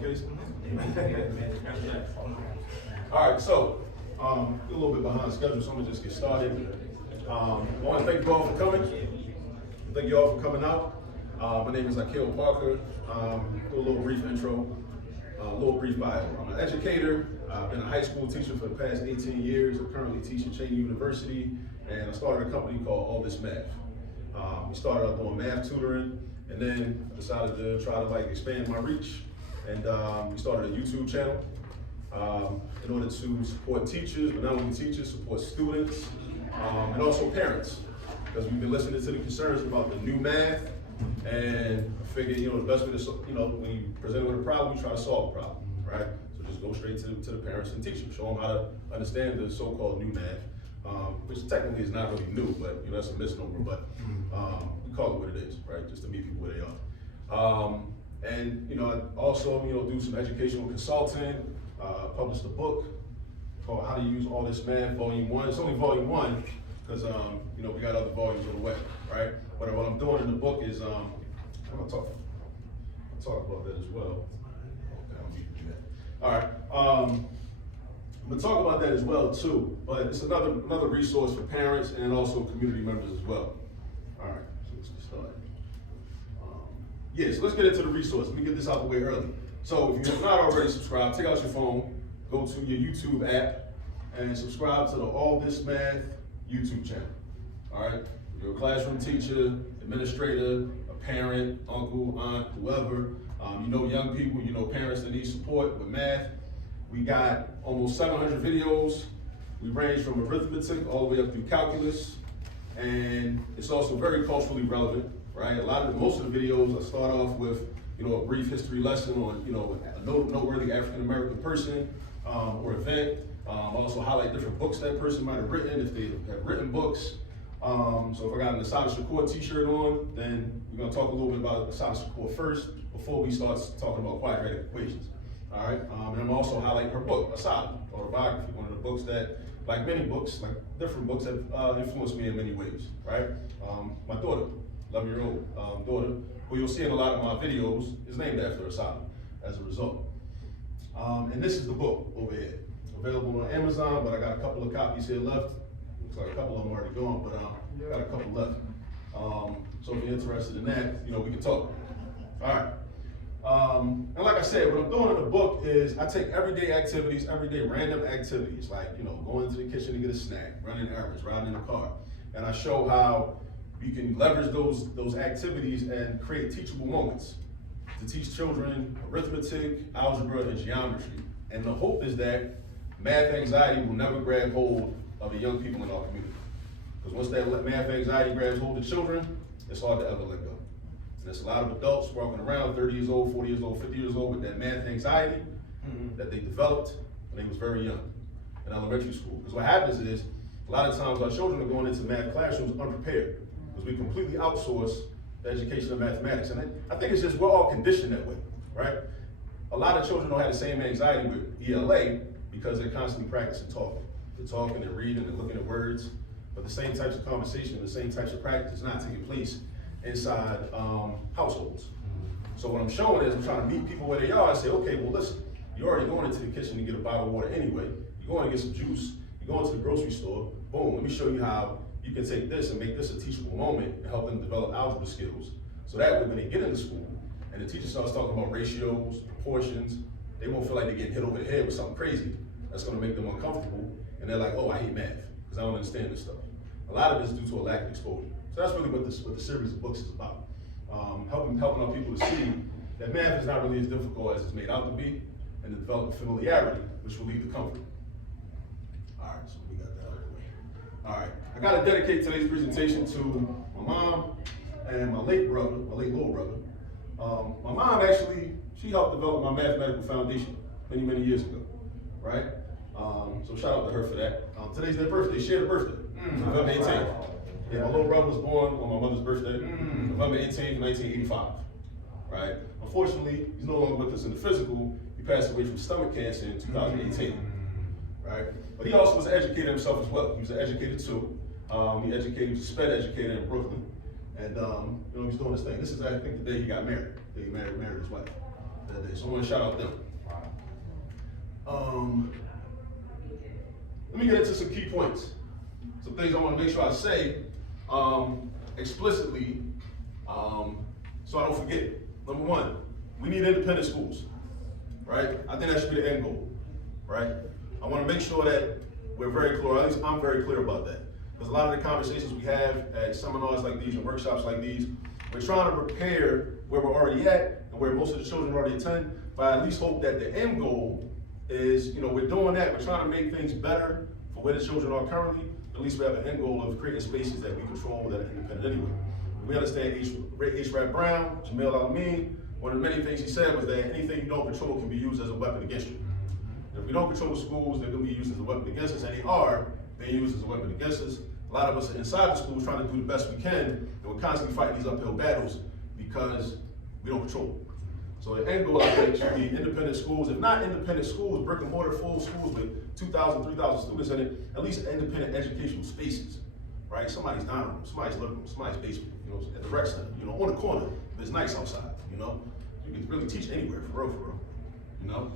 case? All right, so a little bit behind schedule, so I'm gonna just get started. I want to thank you all for coming. Thank you all for coming out. My name is Akil Parker. Do a little brief intro, a little brief bio. I'm an educator. I've been a high school teacher for the past 18 years. I currently teach at Cheney University, and I started a company called All This Math. We started out doing math tutoring, and then decided to try to expand my reach, and we started a YouTube channel in order to support teachers, but not only teachers, support students, and also parents, because we've been listening to the concerns about the new math, and I figured, the best way to, when you present with a problem, you try to solve the problem, right? So just go straight to the parents and teach them, show them how to understand the so-called new math, which technically is not really new, but that's a misnomer, but we call it what it is, right? Just to meet people where they are. And I also, do some educational consulting, published a book called How to Use All This Math, Volume 1. It's only Volume 1, because we got other volumes on the way, right? But what I'm doing in the book is I'm gonna talk about that as well. All right, I'm gonna talk about that as well too. But it's another resource for parents and also community members as well. All right, so let's get started. So let's get into the resource. Let me get this out the way early. So if you have not already subscribed, take out your phone, go to your YouTube app, and subscribe to the All This Math YouTube channel. All right, if you're a classroom teacher, administrator, a parent, uncle, aunt, whoever, young people, parents that need support with math. We got almost 700 videos. We range from arithmetic all the way up through calculus, and it's also very culturally relevant, right? Most of the videos I start off with, a brief history lesson on, a noteworthy African American person or event. Also highlight different books that person might have written, if they have written books. So if I got an Asada Shakur t-shirt on, then we're gonna talk a little bit about Asada Shakur first before we start talking about quadratic equations. All right, and I'm also highlighting her book, Asada, autobiography, one of the books that, like many books, like different books, have influenced me in many ways, right? My daughter, 11-year-old daughter, who you'll see in a lot of my videos, is named after Asada as a result. And this is the book over here. Available on Amazon, but I got a couple of copies here left. Looks like a couple of them already gone, but I got a couple left. So if you're interested in that, we can talk. All right. And like I said, what I'm doing in the book is I take everyday activities, everyday random activities, like going into the kitchen to get a snack, running errands, riding in a car, and I show how you can leverage those activities and create teachable moments to teach children arithmetic, algebra, and geometry. And the hope is that math anxiety will never grab hold of the young people in our community. Because once that math anxiety grabs hold of children, it's hard to ever let go. And there's a lot of adults walking around 30 years old, 40 years old, 50 years old with that math anxiety that they developed when they was very young in elementary school. Because what happens is, a lot of times our children are going into math classrooms unprepared because we completely outsource the education of mathematics. And I think it's just, we're all conditioned that way, right? A lot of children don't have the same anxiety with ELA because they're constantly practicing talking. They're talking and reading and looking at words, but the same types of conversation, the same types of practice is not taking place inside households. So what I'm showing is I'm trying to meet people where they are and say, okay, well listen, you're already going into the kitchen to get a bottle of water anyway. You're going to get some juice. You're going to the grocery store. Boom, let me show you how you can take this and make this a teachable moment and help them develop algebra skills. So that way when they get into school and the teacher starts talking about ratios, proportions, they won't feel like they're getting hit over the head with something crazy that's going to make them uncomfortable, and they're like, oh, I hate math because I don't understand this stuff. A lot of it is due to a lack of exposure. So that's really what the series of books is about. Helping our people to see that math is not really as difficult as it's made out to be, and to develop familiarity, which will lead to comfort. All right, so we got that out of the way. All right, I got to dedicate today's presentation to my mom and my late little brother. My mom actually, she helped develop my mathematical foundation many, many years ago, right? So shout out to her for that. Today's their birthday, shared a birthday, November 18th. Yeah, my little brother was born on my mother's birthday, November 18th, 1985, right? Unfortunately, he's no longer with us in the physical. He passed away from stomach cancer in 2018, right? But he also was an educator himself as well. He was an educator too. He was a SPED educator in Brooklyn. And he's doing his thing. This is, I think, the day he got married. He married his wife. that day. So I want to shout out them. Let me get into some key points. Some things I want to make sure I say explicitly so I don't forget. Number one, we need independent schools, right? I think that should be the end goal, right? I want to make sure that we're very clear, at least I'm very clear about that. Because a lot of the conversations we have at seminars like these and workshops like these, we're trying to prepare where we're already at and where most of the children already attend, but I at least hope that the end goal is, we're doing that, we're trying to make things better for where the children are currently. At least we have an end goal of creating spaces that we control that are independent anyway. We understand H. Rap Brown, Jamil Al-Amin, one of the many things he said was that anything you don't control can be used as a weapon against you. If we don't control the schools, they're going to be used as a weapon against us, and they are being used as a weapon against us. A lot of us are inside the schools trying to do the best we can, and we're constantly fighting these uphill battles because we don't control them. So the end goal, I think, should be independent schools. If not independent schools, brick and mortar full schools with 2,000, 3,000 students in it, at least independent educational spaces, right? Somebody's dining room, somebody's living room, somebody's basement, at the rec center, on the corner, if it's nice outside, You can really teach anywhere, for real,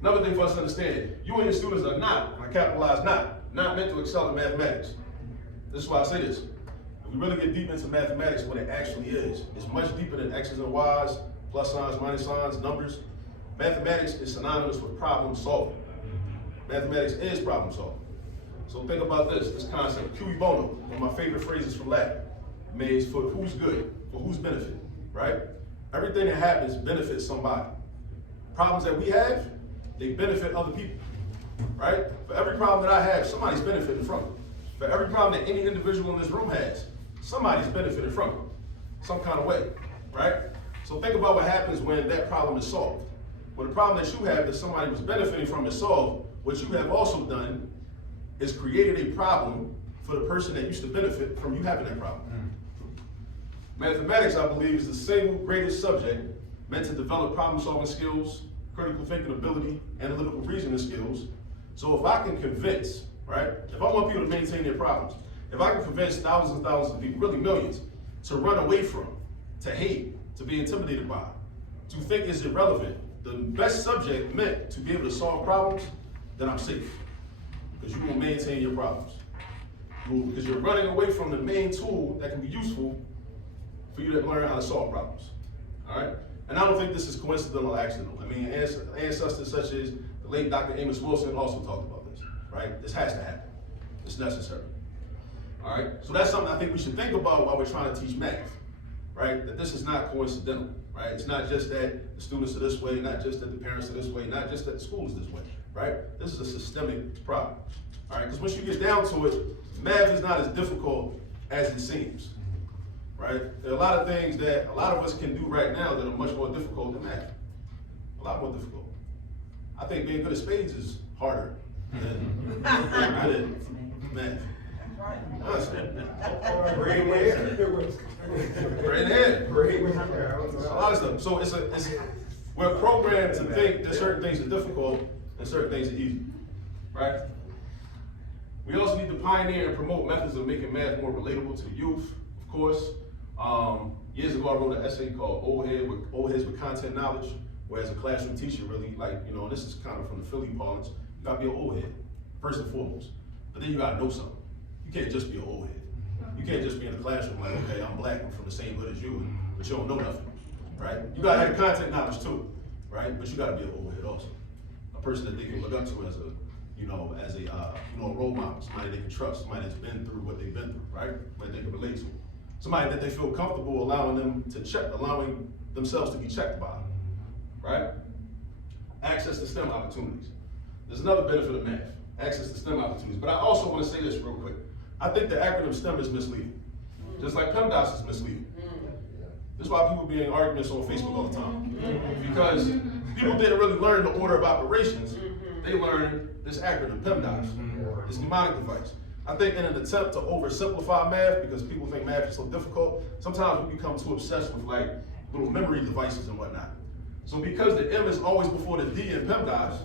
Another thing for us to understand, you and your students are not, and I capitalize not meant to excel in mathematics. This is why I say this. If we really get deep into mathematics, what it actually is, it's much deeper than X's and Y's, plus signs, minus signs, numbers. Mathematics is synonymous with problem solving. Mathematics is problem solving. So think about this concept, cui bono, one of my favorite phrases from Latin. It means for who's good, for whose benefit, right? Everything that happens benefits somebody. Problems that we have, they benefit other people, right? For every problem that I have, somebody's benefiting from it. For every problem that any individual in this room has, somebody's benefiting from it, some kind of way, right? So think about what happens when that problem is solved. When the problem that you have that somebody was benefiting from is solved, what you have also done is created a problem for the person that used to benefit from you having that problem. Mathematics, I believe, is the single greatest subject meant to develop problem-solving skills, critical thinking ability, analytical reasoning skills. So if I can convince, right, if I want people to maintain their problems, if I can convince thousands and thousands of people, really millions, to run away from, to hate, to be intimidated by, to think is irrelevant, the best subject meant to be able to solve problems, then I'm safe. Because you will maintain your problems. Because you're running away from the main tool that can be useful for you to learn how to solve problems. All right? And I don't think this is coincidental or accidental. I mean, ancestors such as the late Dr. Amos Wilson also talked about this, right? This has to happen. It's necessary. All right? So that's something I think we should think about while we're trying to teach math, right? That this is not coincidental, right? It's not just that the students are this way, not just that the parents are this way, not just that the school is this way, right? This is a systemic problem, all right? Because once you get down to it, math is not as difficult as it seems, right? There are a lot of things that a lot of us can do right now that are much more difficult than math. A lot more difficult. I think being good at spades is harder than being good at math. Honestly. Great head. Great head. A lot of stuff. So we're programmed to think that certain things are difficult and certain things are easy, right? We also need to pioneer and promote methods of making math more relatable to the youth, of course. Years ago, I wrote an essay called Old Heads with Content Knowledge, where as a classroom teacher, really, and this is kind of from the Philly parlance, you gotta be an old head, first and foremost. But then you gotta know something. You can't just be an old head. You can't just be in the classroom like, okay, I'm black, I'm from the same hood as you, but you don't know nothing, right? You gotta have content knowledge too, right? But you gotta be an old head also. A person that they can look up to as a role model, somebody they can trust, somebody that's been through what they've been through, right? Somebody they can relate to. Somebody that they feel comfortable allowing themselves to be checked by, right? Access to STEM opportunities. There's another benefit of math, access to STEM opportunities. But I also want to say this real quick. I think the acronym STEM is misleading, just like PEMDAS is misleading. This is why people be in arguments on Facebook all the time. Because people didn't really learn the order of operations. They learned this acronym, PEMDAS, this mnemonic device. I think in an attempt to oversimplify math, because people think math is so difficult, sometimes we become too obsessed with like little memory devices and whatnot. So because the M is always before the D in PEMDAS,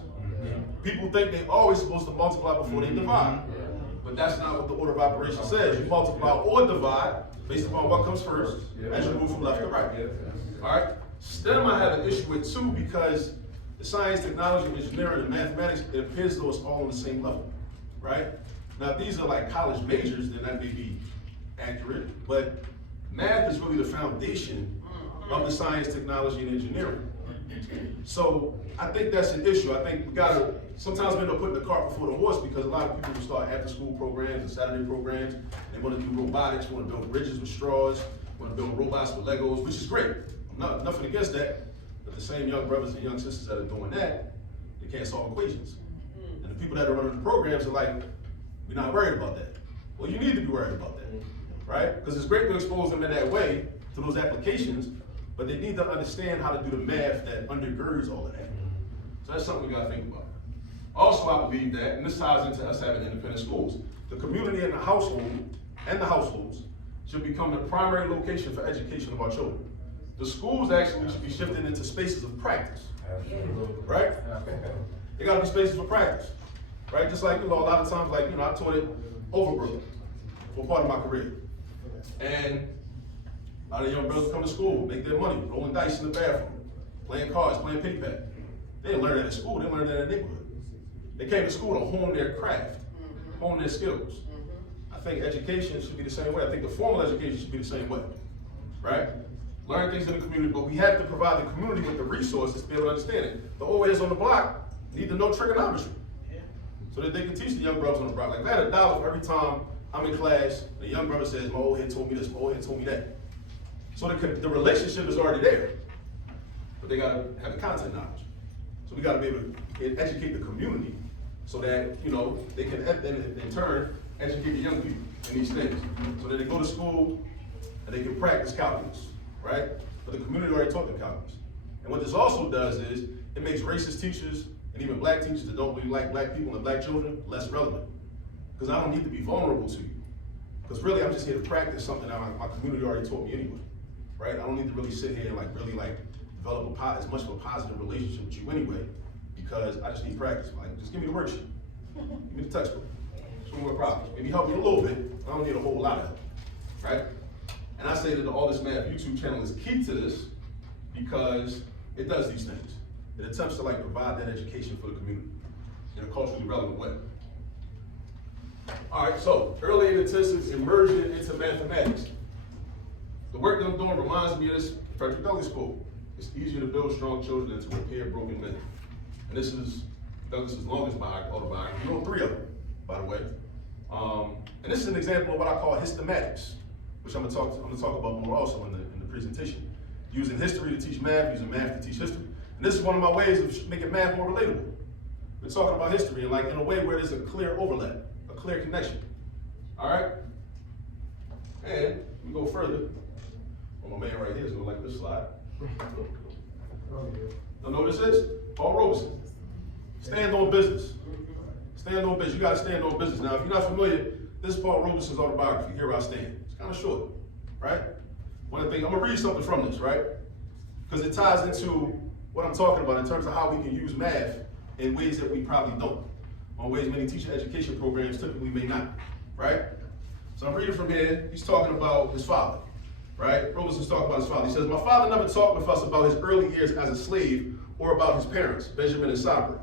people think they're always supposed to multiply before they divide. But that's not what the order of operations says. You multiply or divide based upon what comes first as you move from left to right. All right? STEM I have an issue with too, because the science, technology, engineering, and mathematics, it appears though it's all on the same level, right? Now, if these are like college majors, then that may be accurate, but math is really the foundation of the science, technology, and engineering. So I think that's an issue. I think we gotta, sometimes we end up putting the cart before the horse, because a lot of people will start after school programs and Saturday programs. They wanna do robotics, wanna build bridges with straws, wanna build robots with Legos, which is great. I'm nothing against that, but the same young brothers and young sisters that are doing that, they can't solve equations. And the people that are running the programs are like, we're not worried about that. Well, you need to be worried about that, right? Because it's great to expose them in that way to those applications, but they need to understand how to do the math that undergirds all of that. So that's something we gotta think about. Also, I believe that, and this ties into us having independent schools, the community and the household and the households should become the primary location for education of our children. The schools actually should be shifted into spaces of practice, right? They gotta be spaces for practice, right? Just like, a lot of times, like, I taught at Overbrook for part of my career. And a lot of young brothers come to school, make their money, rolling dice in the bathroom, playing cards, playing pity pat. They didn't learn that at school, they learned that in the neighborhood. They came to school to hone their craft, hone their skills. I think education should be the same way. I think the formal education should be the same way, right? Learn things in the community, but we have to provide the community with the resources to be able to understand it. The old heads on the block need to know trigonometry, so that they can teach the young brothers on the block. Like, if I had $1 for every time I'm in class, the young brother says, my old head told me this, my old head told me that. So the relationship is already there, but they gotta have the content knowledge. So we gotta be able to educate the community so that, they can in turn educate the young people in these things. So that they go to school and they can practice calculus, right? But the community already taught them calculus. And what this also does is, it makes racist teachers and even black teachers that don't really like black people and black children less relevant. Because I don't need to be vulnerable to you. Because really, I'm just here to practice something that my community already taught me anyway, right? I don't need to really sit here and really develop as much of a positive relationship with you anyway, because I just need practice. Like, just give me the worksheet, give me the textbook, show me what problems. Maybe help me a little bit, I don't need a whole lot of help, right? And I say that the All This Math YouTube channel is key to this, because it does these things. It attempts to provide that education for the community in a culturally relevant way. All right, so early and intensive immersion into mathematics. The work that I'm doing reminds me of this Frederick Douglass quote. It's easier to build strong children than to repair broken men. And this is Douglass's longest autobiography. You know 3 of them, by the way. And this is an example of what I call hystematics, which I'm gonna talk about more also in the presentation. Using history to teach math, using math to teach history. And this is one of my ways of making math more relatable. We're talking about history and in a way where there's a clear overlap, a clear connection. All right? And we go further. Well, my man right here is gonna like this slide. Don't know what this is? Paul Robeson. Stand on business. Stand on business. You gotta stand on business. Now, if you're not familiar, this is Paul Robeson's autobiography, Here I Stand. It's kind of short, right? One of the things, I'm gonna read something from this, right? Because it ties into what I'm talking about in terms of how we can use math in ways that we probably don't, or ways many teacher education programs typically may not, right? So I'm reading from here. He's talking about his father, right? Robeson's talking about his father. He says, my father never talked with us about his early years as a slave or about his parents, Benjamin and Sabra.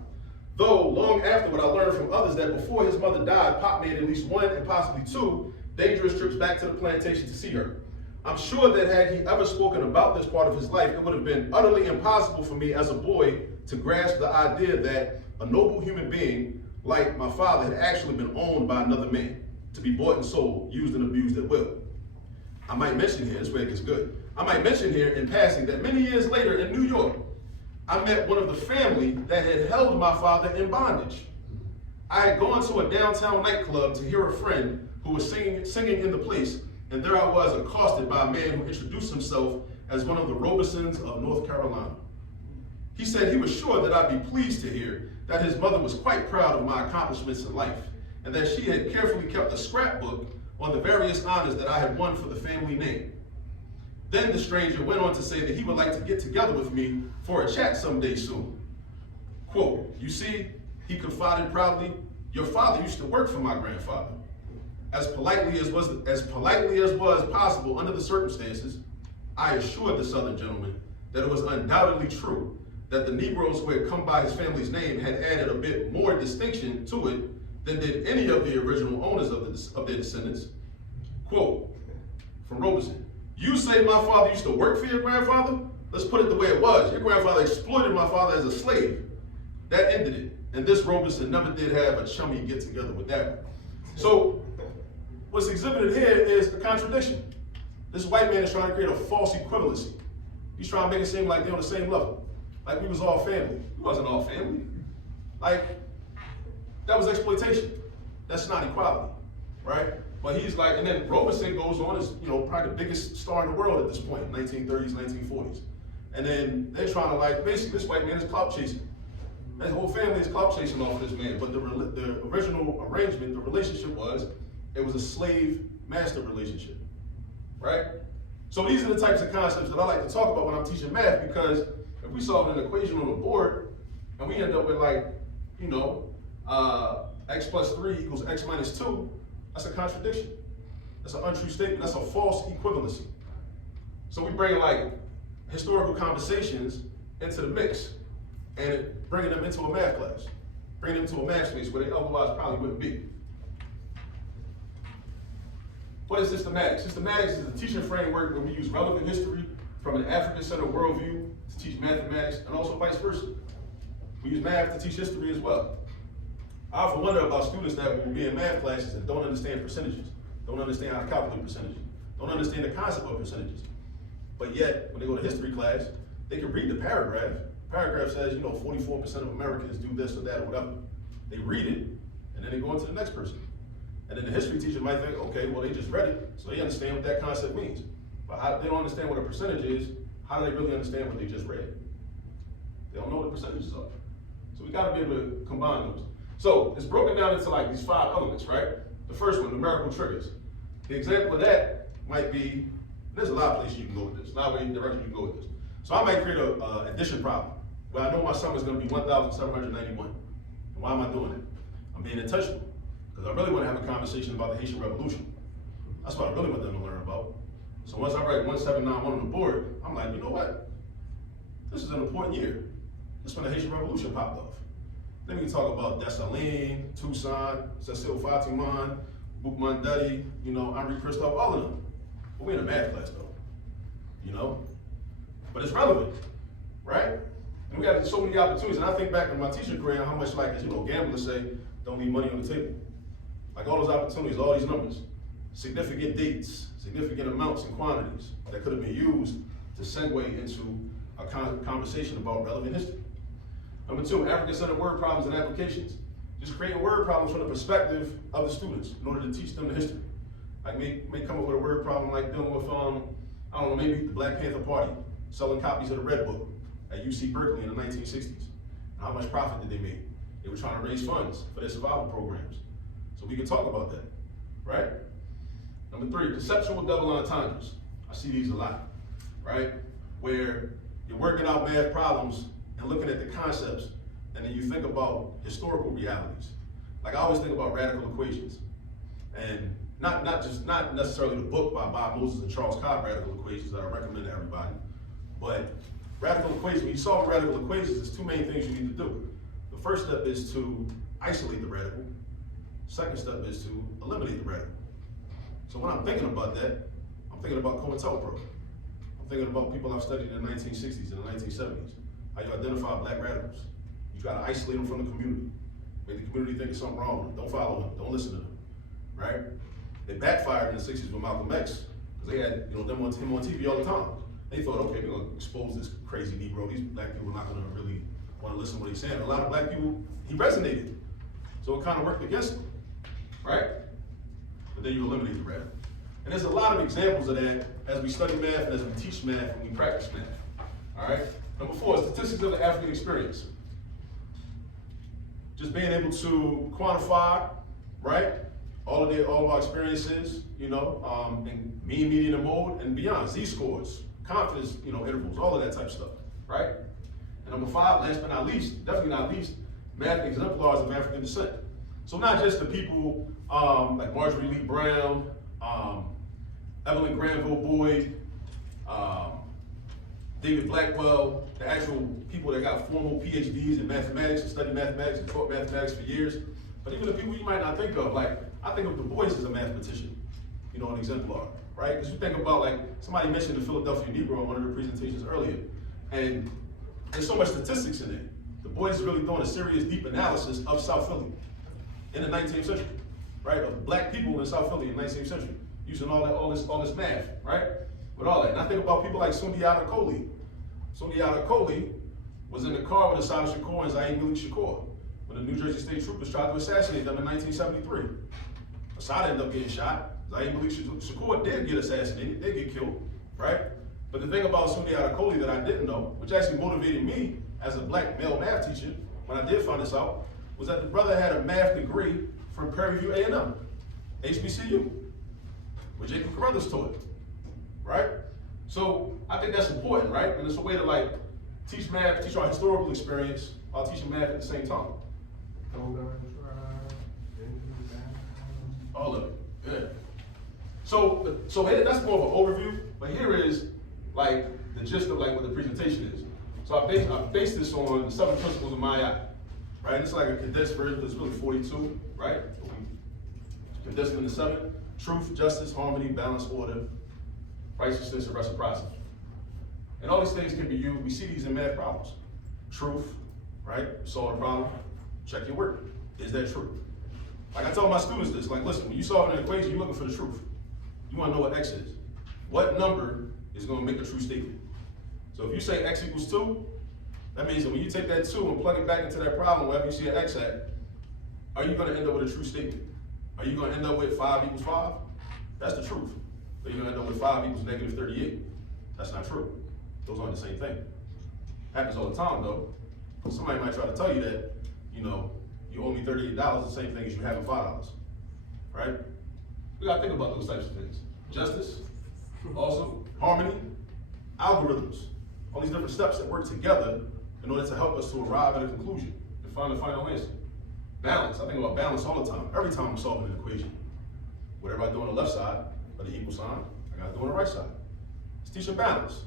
Though long afterward, I learned from others that before his mother died, Pop made at least 1 and possibly 2 dangerous trips back to the plantation to see her. I'm sure that had he ever spoken about this part of his life, it would have been utterly impossible for me as a boy to grasp the idea that a noble human being like my father had actually been owned by another man, to be bought and sold, used and abused at will. I might mention here, this way it gets good. I might mention here in passing that many years later in New York, I met one of the family that had held my father in bondage. I had gone to a downtown nightclub to hear a friend who was singing in the place, and there I was accosted by a man who introduced himself as one of the Robesons of North Carolina. He said he was sure that I'd be pleased to hear that his mother was quite proud of my accomplishments in life, and that she had carefully kept a scrapbook on the various honors that I had won for the family name. Then the stranger went on to say that he would like to get together with me for a chat someday soon. Quote, you see, he confided proudly, your father used to work for my grandfather. As politely as was possible under the circumstances, I assured the Southern gentleman that it was undoubtedly true that the Negroes who had come by his family's name had added a bit more distinction to it than did any of the original owners of their descendants. Quote from Robeson, "You say my father used to work for your grandfather? Let's put it the way it was. Your grandfather exploited my father as a slave. That ended it. And this Robeson never did have a chummy get together with that one." So what's exhibited here is a contradiction. This white man is trying to create a false equivalency. He's trying to make it seem like they're on the same level. Like we was all family. We wasn't all family. Like, that was exploitation. That's not equality, right? But he's like, and then Robeson goes on as, probably the biggest star in the world at this point, 1930s, 1940s. And then they're trying to like, basically this white man is clout chasing. His whole family is clout chasing off of this man. But the original arrangement, the relationship it was a slave-master relationship, right? So these are the types of concepts that I like to talk about when I'm teaching math, because if we solve an equation on the board and we end up with like, x plus 3 equals x minus 2, that's a contradiction. That's an untrue statement. That's a false equivalency. So we bring like historical conversations into the mix and bringing them into a math class, bringing them to a math space where they otherwise probably wouldn't be. What is systematics? Systematics is a teaching framework where we use relevant history from an African-centered worldview to teach mathematics, and also vice versa. We use math to teach history as well. I often wonder about students that will be in math classes and don't understand percentages, don't understand how to calculate percentages, don't understand the concept of percentages. But yet, when they go to history class, they can read the paragraph. The paragraph says, 44% of Americans do this or that or whatever. They read it, and then they go into the next person. And then the history teacher might think, okay, well, they just read it, so they understand what that concept means. But they don't understand what a percentage is. How do they really understand what they just read? They don't know what the percentages are. So we gotta be able to combine those. So it's broken down into like these 5 elements, right? The first one, numerical triggers. The example of that might be, there's a lot of places you can go with this, a lot of directions you can go with this. So I might create a addition problem where I know my sum is gonna be 1,791. And why am I doing it? I'm being intentional, because I really wanna have a conversation about the Haitian Revolution. That's what I really want them to learn about. So once I write 1791 on the board, I'm like, you know what? This is an important year. This is when the Haitian Revolution popped off. Then we can talk about Dessalines, Toussaint, Cecil Fatiman, Boukman Duddy, Henri Christophe, all of them. But we're in a math class though, But it's relevant, right? And we got so many opportunities. And I think back in my teaching career, how much like, as gamblers say, don't leave money on the table. Like all those opportunities, all these numbers, significant dates, significant amounts and quantities that could have been used to segue into a conversation about relevant history. Number 2, African-centered word problems and applications. Just creating word problems from the perspective of the students in order to teach them the history. Like may come up with a word problem like dealing with, I don't know, maybe the Black Panther Party selling copies of the Red Book at UC Berkeley in the 1960s. And how much profit did they make? They were trying to raise funds for their survival programs. So we can talk about that, right? Number 3, conceptual double entendres. I see these a lot, right? Where you're working out math problems and looking at the concepts, and then you think about historical realities. Like I always think about radical equations. And not necessarily the book by Bob Moses and Charles Cobb, Radical Equations, that I recommend to everybody. But radical equations, when you solve radical equations, there's 2 main things you need to do. The first step is to isolate the radical. Second step is to eliminate the radical. So when I'm thinking about that, I'm thinking about COINTELPRO. I'm thinking about people I've studied in the 1960s and the 1970s. How you identify black radicals. You try to isolate them from the community. Make the community think there's something wrong with them. Don't follow them, don't listen to them, right? They backfired in the 60s with Malcolm X, because they had him on TV all the time. They thought, okay, we're gonna expose this crazy Negro. These black people are not gonna really wanna listen to what he's saying. And a lot of black people, he resonated. So it kind of worked against him, right? But then you eliminate the radical. And there's a lot of examples of that as we study math and as we teach math and we practice math, all right? Number 4, statistics of the African experience. Just being able to quantify, right? All of our experiences, and mean, median, and mode, and beyond. Z-scores, confidence, intervals, all of that type of stuff, right? And number 5, last but not least, definitely not least, math exemplars of African descent. So not just the people like Marjorie Lee Brown, Evelyn Granville Boyd, David Blackwell, the actual people that got formal PhDs in mathematics and studied mathematics and taught mathematics for years. But even the people you might not think of, like, I think of Du Bois as a mathematician, you know, an exemplar, right? Because you think about, like, somebody mentioned the Philadelphia Negro in one of the presentations earlier, and there's so much statistics in it. Du Bois is really doing a serious, deep analysis of South Philly in the 19th century, right? Of black people in South Philly in the 19th century, using all this math, right? With all that. And I think about people like Sundiata Acoli. Sundiata Acoli was in the car with Assata Shakur and Zaid Malik Shakur when the New Jersey State Troopers tried to assassinate them in 1973. Assata ended up getting shot. Zaid Malik Shakur did get assassinated, did get killed, right? But the thing about Sundiata Acoli that I didn't know, which actually motivated me as a black male math teacher when I did find this out, was that the brother had a math degree from Prairie View A&M, HBCU, where Jacob Carruthers taught, right? So I think that's important, right? And it's a way to like teach math, teach our historical experience while teaching math at the same time. All of it, yeah. So that's more of an overview, but here is like the gist of like what the presentation is. So I based this on the 7 principles of Maya, right? It's like a condensed version, but it's really 42, right? Condensed into 7: truth, justice, harmony, balance, order, righteousness, and reciprocity. And all these things can be used. We see these in math problems. Truth, right? Solve a problem, check your work. Is that true? Like I tell my students this, like listen, when you solve an equation, you're looking for the truth. You want to know what x is. What number is going to make a true statement? So if you say x equals 2, that means that when you take that 2 and plug it back into that problem, wherever you see an x at, are you going to end up with a true statement? Are you going to end up with 5 equals 5? That's the truth. But you're going to end up with 5 equals negative 38. That's not true. Those aren't the same thing. Happens all the time though. Somebody might try to tell you that, you know, you owe me $38, the same thing as you having $5, right? We gotta think about those types of things. Justice, also, harmony, algorithms, all these different steps that work together in order to help us to arrive at a conclusion and find the final answer. Balance, I think about balance all the time. Every time I'm solving an equation, whatever I do on the left side of the equal sign, I gotta do on the right side. It's teaching balance,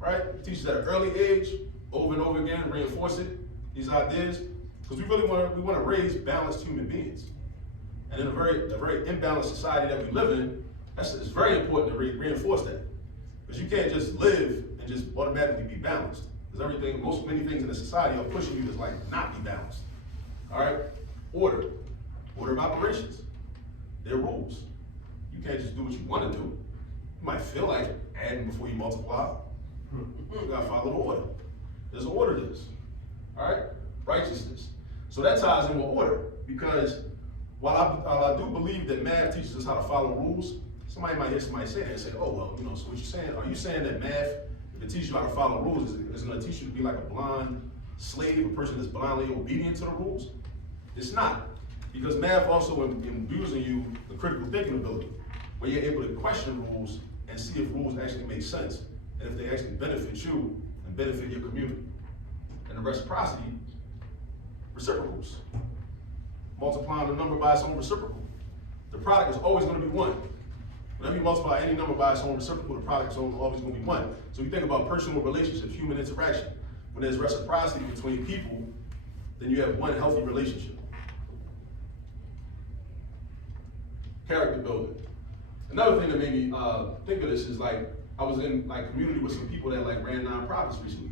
right? It teaches at an early age, over and over again, reinforce it, these ideas, because we really want to raise balanced human beings. And in a very imbalanced society that we live in, it's very important to reinforce that. Because you can't just live and just automatically be balanced. Because many things in the society are pushing you to like not be balanced. All right? Order of operations. There are rules. You can't just do what you want to do. You might feel like adding before you multiply. You gotta follow the order. There's an order to this. All right? Righteousness. So that ties in with order, because while I do believe that math teaches us how to follow rules, somebody might hear somebody say that and say, oh, well, you know, so what you're saying, are you saying that math, if it teaches you how to follow rules, is it going to teach you to be like a blind slave, a person that's blindly obedient to the rules? It's not, because math also imbues in you the critical thinking ability, where you're able to question rules and see if rules actually make sense, and if they actually benefit you and benefit your community. And the reciprocity, reciprocals. Multiplying the number by its own reciprocal. The product is always going to be 1. Whenever you multiply any number by its own reciprocal, the product is always going to be 1. So you think about personal relationships, human interaction. When there's reciprocity between people, then you have one healthy relationship. Character building. Another thing that made me think of this is like, I was in like community with some people that like ran nonprofits recently.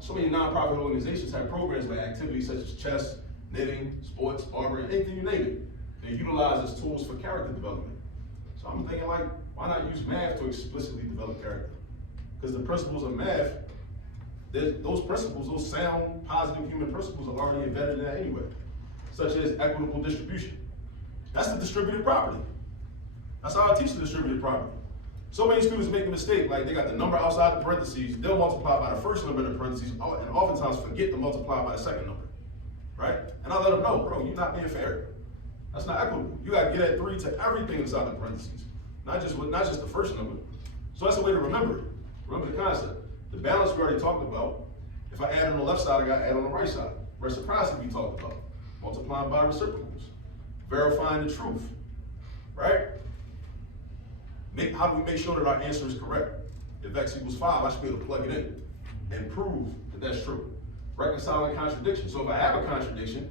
So many nonprofit organizations have programs like activities such as chess, knitting, sports, barbering, anything you name it. They utilize as tools for character development. So I'm thinking like, why not use math to explicitly develop character? Because the principles of math, those principles, those sound, positive human principles are already embedded in that anyway, such as equitable distribution. That's the distributed property. That's how I teach the distributed property. So many students make a mistake, like they got the number outside the parentheses, they'll multiply by the first number in the parentheses, and oftentimes forget to multiply by the second number, right? And I let them know, bro, you're not being fair. That's not equitable. You gotta get at 3 to everything inside the parentheses, not just the first number. So that's a way to remember it. Remember the concept. The balance we already talked about. If I add on the left side, I gotta add on the right side. Reciprocity we talked about. Multiplying by reciprocals. Verifying the truth, right? How do we make sure that our answer is correct? if x equals 5, I should be able to plug it in and prove that that's true. Reconciling contradiction. So if I have a contradiction,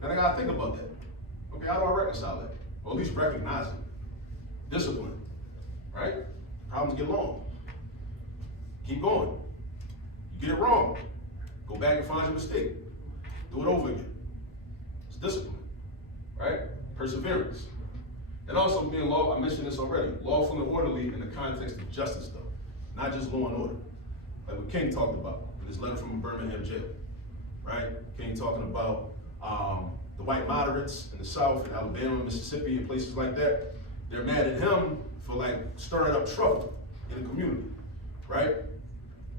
then I gotta think about that. Okay, how do I reconcile that? Or at least recognize it. Discipline, right? Problems get long. Keep going. You get it wrong, go back and find your mistake. Do it over again. It's discipline, right? Perseverance. And also being law, I mentioned this already, lawful and orderly in the context of justice though, not just law and order. Like what King talked about in his letter from Birmingham jail, right? King talking about the white moderates in the South, in Alabama, Mississippi, and places like that. They're mad at him for like stirring up trouble in the community, right?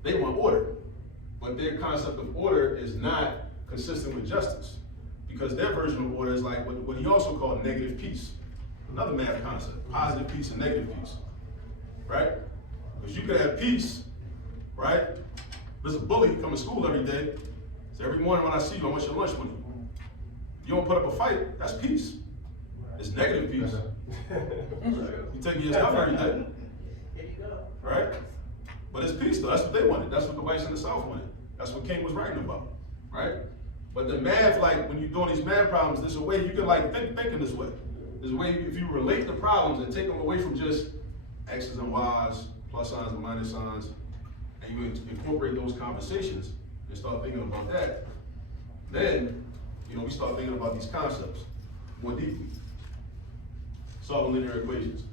They want order, but their concept of order is not consistent with justice, because their version of order is like what he also called negative peace. Another math concept, positive peace and negative peace, right? Because you could have peace, right? There's a bully come to school every day, so every morning when I see you, I want your lunch money. If you don't put up a fight, that's peace. It's negative peace. You take your stuff every day, right? But it's peace though, that's what they wanted. That's what the whites in the South wanted. That's what King was writing about, right? But the math, like when you're doing these math problems, there's a way you can like think in this way. There's a way, if you relate the problems and take them away from just X's and Y's, plus signs and minus signs, and you incorporate those conversations and start thinking about that, then, we start thinking about these concepts more deeply. Solving linear equations.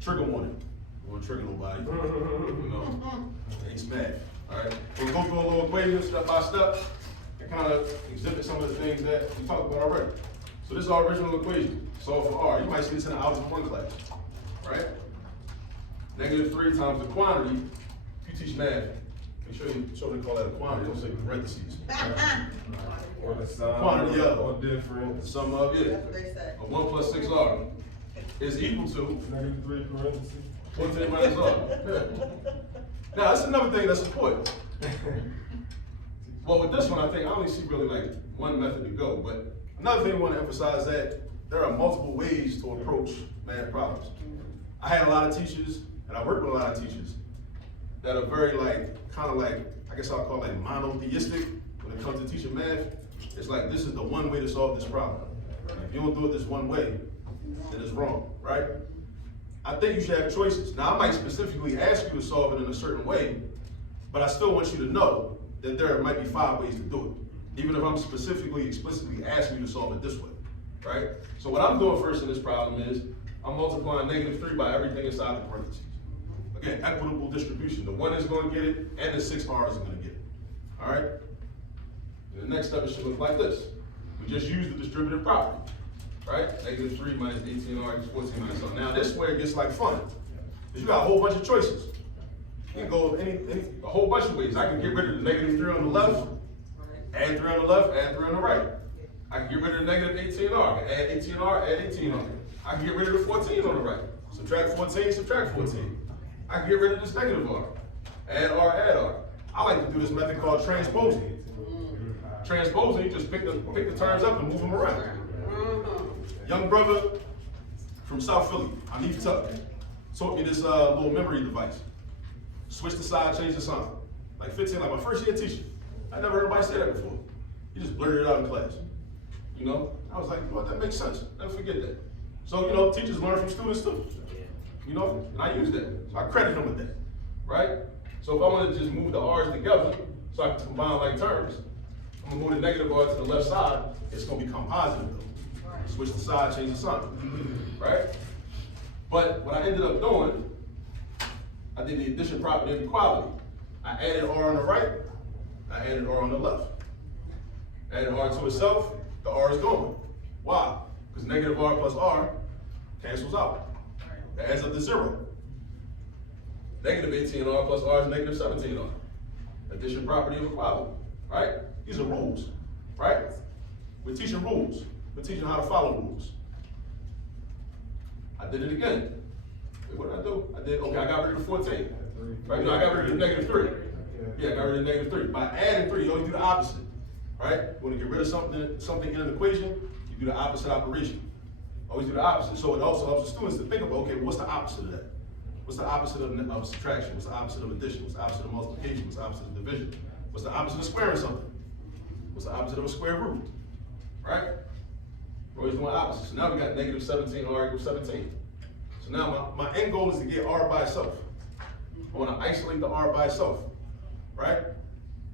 Trigger warning. Don't want to trigger nobody. It's math, all right? We'll go through a little equation step by step and kind of exhibit some of the things that we talked about already. So this is our original equation. Solve for R. You might see this in the Algebra 1 class, right? -3 times the quantity. If you teach math, make sure you children call that a quantity, don't say parentheses. Or the sum, Quantity of, or difference. sum of, yeah. That's what they say. A 1 plus 6R is equal to -3 parentheses. 1 to the minus R. Yeah. Now, that's another thing that's important. Well, with this one, I think I only see really like one method to go, but another thing I want to emphasize that there are multiple ways to approach math problems. I had a lot of teachers, and I work with a lot of teachers that are very I guess I'll call it like monotheistic when it comes to teaching math. It's like, this is the one way to solve this problem. And if you don't do it this one way, then it's wrong, right? I think you should have choices. Now, I might specifically ask you to solve it in a certain way, but I still want you to know that there might be 5 ways to do it, even if I'm explicitly asking you to solve it this way, right? So what I'm doing first in this problem is I'm multiplying -3 by everything inside the parentheses. Again, equitable distribution. The 1 is going to get it, and the 6R is going to get it, all right? And the next step, it should look like this. We just use the distributive property, right? -3 minus 18R equals 14 minus R. Now, this is where it gets like fun, because you got a whole bunch of choices. You can go a whole bunch of ways. I can get rid of the -3 on the left, add 3 on the left, add 3 on the right. I can get rid of the -18R, I can add 18R, add 18R. I can get rid of the 14 on the right. Subtract 14, subtract 14. I can get rid of this -R. Add R, add R. I like to do this method called transposing. Transposing, you just pick the terms up and move them around. Young brother from South Philly, Anif Tuck, taught me this little memory device. Switch the side, change the sign. Like 15, like my first year teaching. I never heard anybody say that before. He just blurted it out in class. I was like, that makes sense. Never forget that. So, teachers learn from students too. And I use that. So I credit him with that, right? So if I want to just move the R's together, so I can combine like terms, I'm gonna move the -R to the left side, it's gonna become positive though. Switch the side, change the sign, right? But what I ended up doing, I did the addition property of equality. I added R on the right, I added R on the left. Added R to itself, the R is going. Why? Because -R plus R cancels out. It adds up to 0. -18R plus R is -17R. Addition property of equality, right? These are rules, right? We're teaching rules. We're teaching how to follow rules. I did it again. Wait, what did I do? I got rid of the 14. Right? No, I got rid of the -3. Yeah, I got rid of the -3. By adding 3, you always do the opposite, right? You want to get rid of something in an equation, you do the opposite operation. Always do the opposite. So it also helps the students to think about, okay, what's the opposite of that? What's the opposite of subtraction? What's the opposite of addition? What's the opposite of multiplication? What's the opposite of division? What's the opposite of squaring something? What's the opposite of a square root? Right? We're always doing opposites. So now we got negative 17 r equals 17. So now my end goal is to get r by itself. I want to isolate the r by itself. Right?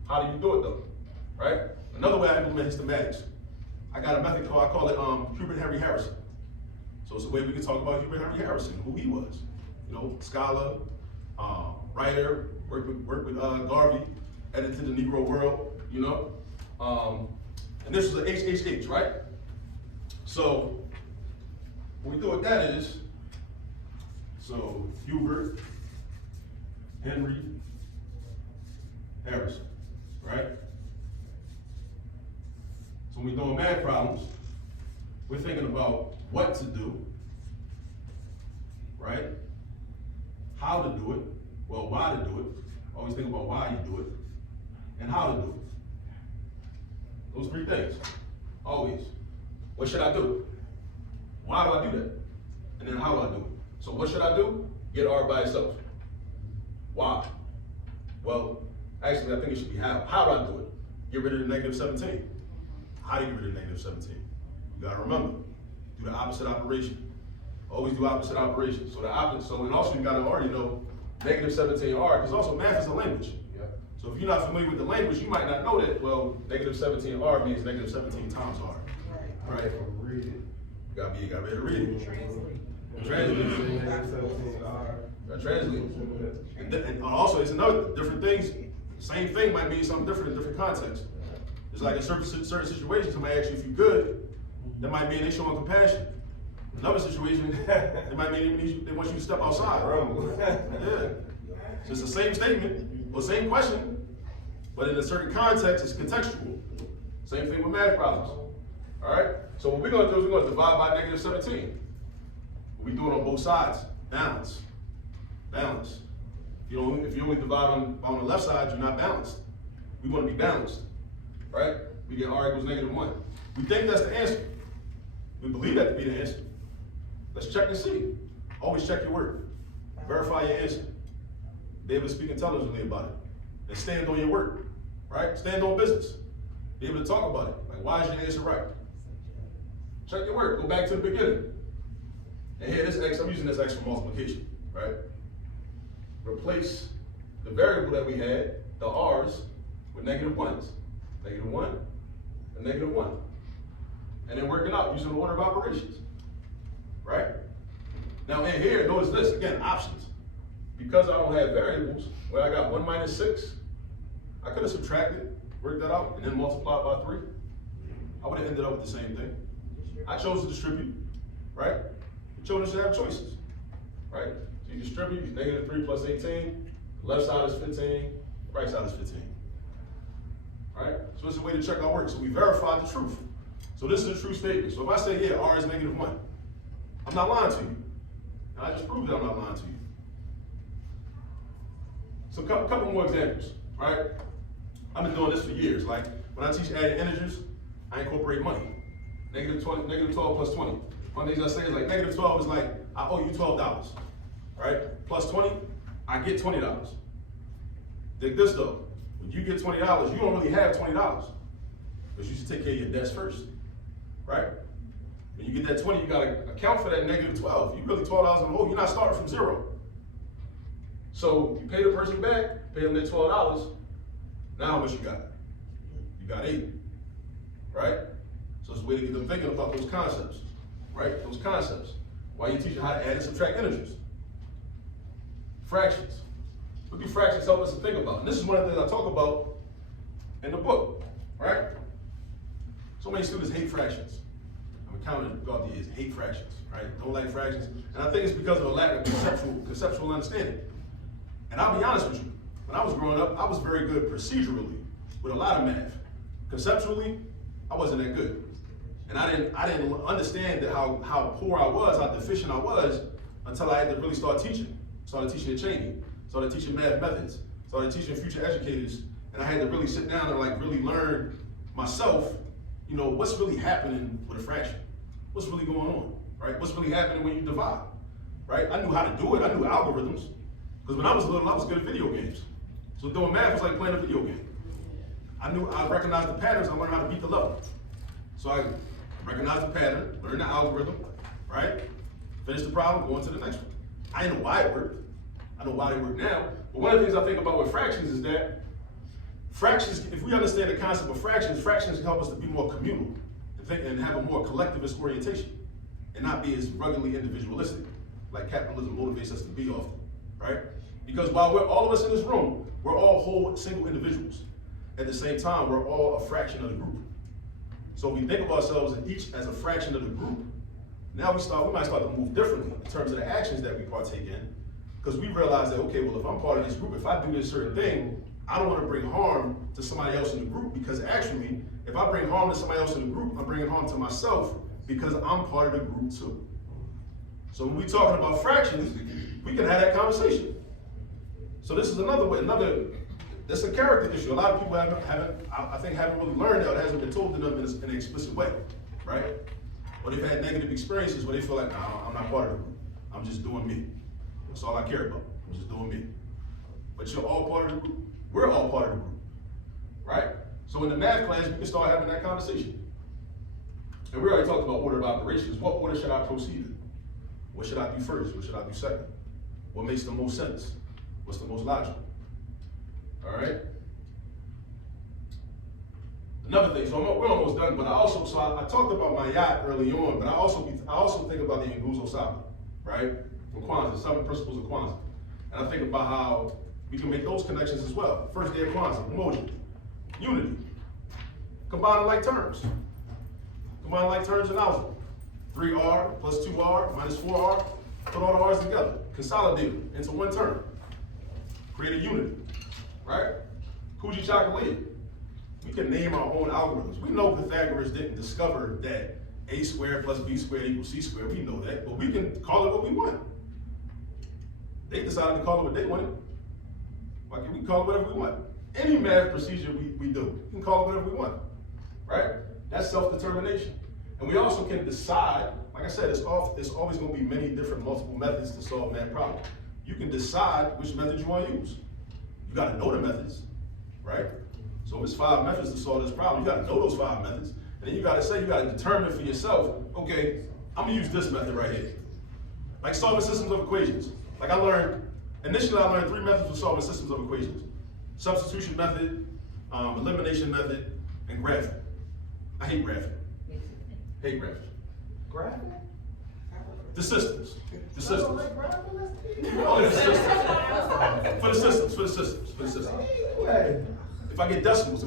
How do you do it though? Right? Another way I implement systematics. I got a method called, I call it Hubert Henry Harrison. So it's a way we can talk about Hubert Henry Harrison, who he was. You know, scholar, writer, worked with Garvey, edited the Negro World, you know. And this was an HHH, right? So what we do with that is, so Hubert Henry Harrison, right? So when we're doing math problems, we're thinking about what to do, right? How to do it, well, why to do it. Always think about why you do it, and how to do it. Those three things, always. What should I do? Why do I do that? And then how do I do it? So what should I do? Get r by itself. Why? Well, actually, I think it should be how. How do I do it? Get rid of the negative 17. How do you get rid of negative 17? You gotta remember, do the opposite operation. Always do opposite operation. So the opposite, so and also you gotta already know negative 17r, because also math is a language. Yep. So if you're not familiar with the language, you might not know that, well, negative 17r means negative 17 times r. Right? Read it. You gotta be able to read it. Translate. Translate. And also, it's another different things. Same thing might mean something different in different contexts. It's like in certain situations, somebody asks you if you're good, that might mean they showing compassion. Another situation, it might mean they want you to step outside. Yeah. So it's the same statement, or same question, but in a certain context, it's contextual. Same thing with math problems. All right? So what we're going to do is we're going to divide by negative 17. We do it on both sides. Balance. Balance. If you only divide on the left side, you're not balanced. We want to be balanced. Right? We get r equals negative 1. We think that's the answer. We believe that to be the answer. Let's check and see. Always check your work. Verify your answer. Be able to speak intelligently about it. And stand on your work. Right? Stand on business. Be able to talk about it. Like, why is your answer right? Check your work. Go back to the beginning. And here, this x, I'm using this x for multiplication. Right? Replace the variable that we had, the r's, with negative 1s. Negative 1 and negative 1. And then work it out using the order of operations. Right? Now in here, notice this, again, options. Because I don't have variables, where I got 1 minus 6, I could have subtracted, worked that out, and then multiplied by 3. I would have ended up with the same thing. I chose to distribute, right? Children should have choices, right? So you distribute, negative 3 plus 18, left side is 15, right side is 15. Right? So it's a way to check our work. So we verified the truth. So this is a true statement. So if I say, yeah, r is negative 1, I'm not lying to you. And I just proved that I'm not lying to you. So a couple more examples, right? I've been doing this for years. Like when I teach adding integers, I incorporate money. Negative 12 plus 20. One of the things I say is like negative 12 is like, I owe you $12, right? Plus 20, I get $20. Dig this though. When you get $20, you don't really have $20 because you should take care of your debts first, right? When you get that 20, you gotta account for that negative 12. You really $12 in the hole. You're not starting from zero. So you pay the person back, pay them their $12. Now how much you got? You got 8, right? So it's a way to get them thinking about those concepts, right? Those concepts. Why you teaching how to add and subtract integers? Fractions. What do fractions help us to think about? And this is one of the things I talk about in the book, right? So many students hate fractions. I'm counting throughout the years, hate fractions, right? Don't like fractions. And I think it's because of a lack of conceptual understanding. And I'll be honest with you, when I was growing up, I was very good procedurally with a lot of math. Conceptually, I wasn't that good. And I didn't understand that how poor I was, how deficient I was, until I had to really start teaching. Started teaching at Cheney, started teaching math methods, started teaching future educators, and I had to really sit down and like really learn myself, you know, what's really happening with a fraction? What's really going on, right? What's really happening when you divide? right? I knew how to do it, I knew algorithms. Because when I was little, I was good at video games. So doing math was like playing a video game. I recognized the patterns, I learned how to beat the level. So I recognized the pattern, learned the algorithm, right? Finish the problem, go on to the next one. I didn't know why it worked. I know why they work now. But one of the things I think about with fractions is that fractions, if we understand the concept of fractions, fractions help us to be more communal and have a more collectivist orientation and not be as ruggedly individualistic like capitalism motivates us to be often, right? Because while we're all of us in this room, we're all whole single individuals. At the same time, we're all a fraction of the group. So if we think of ourselves each as a fraction of the group, now we might start to move differently in terms of the actions that we partake in, because we realize that, okay, well, if I'm part of this group, if I do this certain thing, I don't want to bring harm to somebody else in the group, because actually, if I bring harm to somebody else in the group, I'm bringing harm to myself because I'm part of the group too. So when we're talking about fractions, we can have that conversation. So this is another way, that's a character issue. A lot of people haven't really learned that. It hasn't been told to them in an explicit way, right? Or they've had negative experiences where they feel like, nah, I'm not part of the group. I'm just doing me. That's all I care about. I'm just doing me. But you're all part of the group. We're all part of the group, right? So in the math class, we can start having that conversation. And we already talked about order of operations. What order should I proceed in? What should I do first? What should I do second? What makes the most sense? What's the most logical? All right? Another thing, so we're almost done, but I talked about my yacht early on, but I also think about the Nguzo Saba, right? From Kwanzaa, 7 principles of Kwanzaa. And I think about how we can make those connections as well. First day of Kwanzaa, emoji, unity, combining like terms. Combining like terms in algebra. 3R plus 2R minus 4R, put all the R's together, consolidate them into one term. Create a unity, right? Kuji Chakalia. We can name our own algorithms. We know Pythagoras didn't discover that a squared plus b squared equals c squared. We know that, but we can call it what we want. They decided to call it what they wanted. Why can't we call it whatever we want? Any math procedure we do, we can call it whatever we want, right? That's self-determination. And we also can decide, like I said, it's always going to be many different multiple methods to solve math problems. You can decide which method you want to use. You got to know the methods, right? So if it's 5 methods to solve this problem, you got to know those 5 methods. And then you got to determine for yourself, okay, I'm going to use this method right here. Like solving systems of equations. Like initially I learned 3 methods for solving systems of equations. Substitution method, elimination method, and graphing. I hate graphing. Hate graphing. Graphing? The systems. The systems. Only the systems. For the systems. If I get decimals,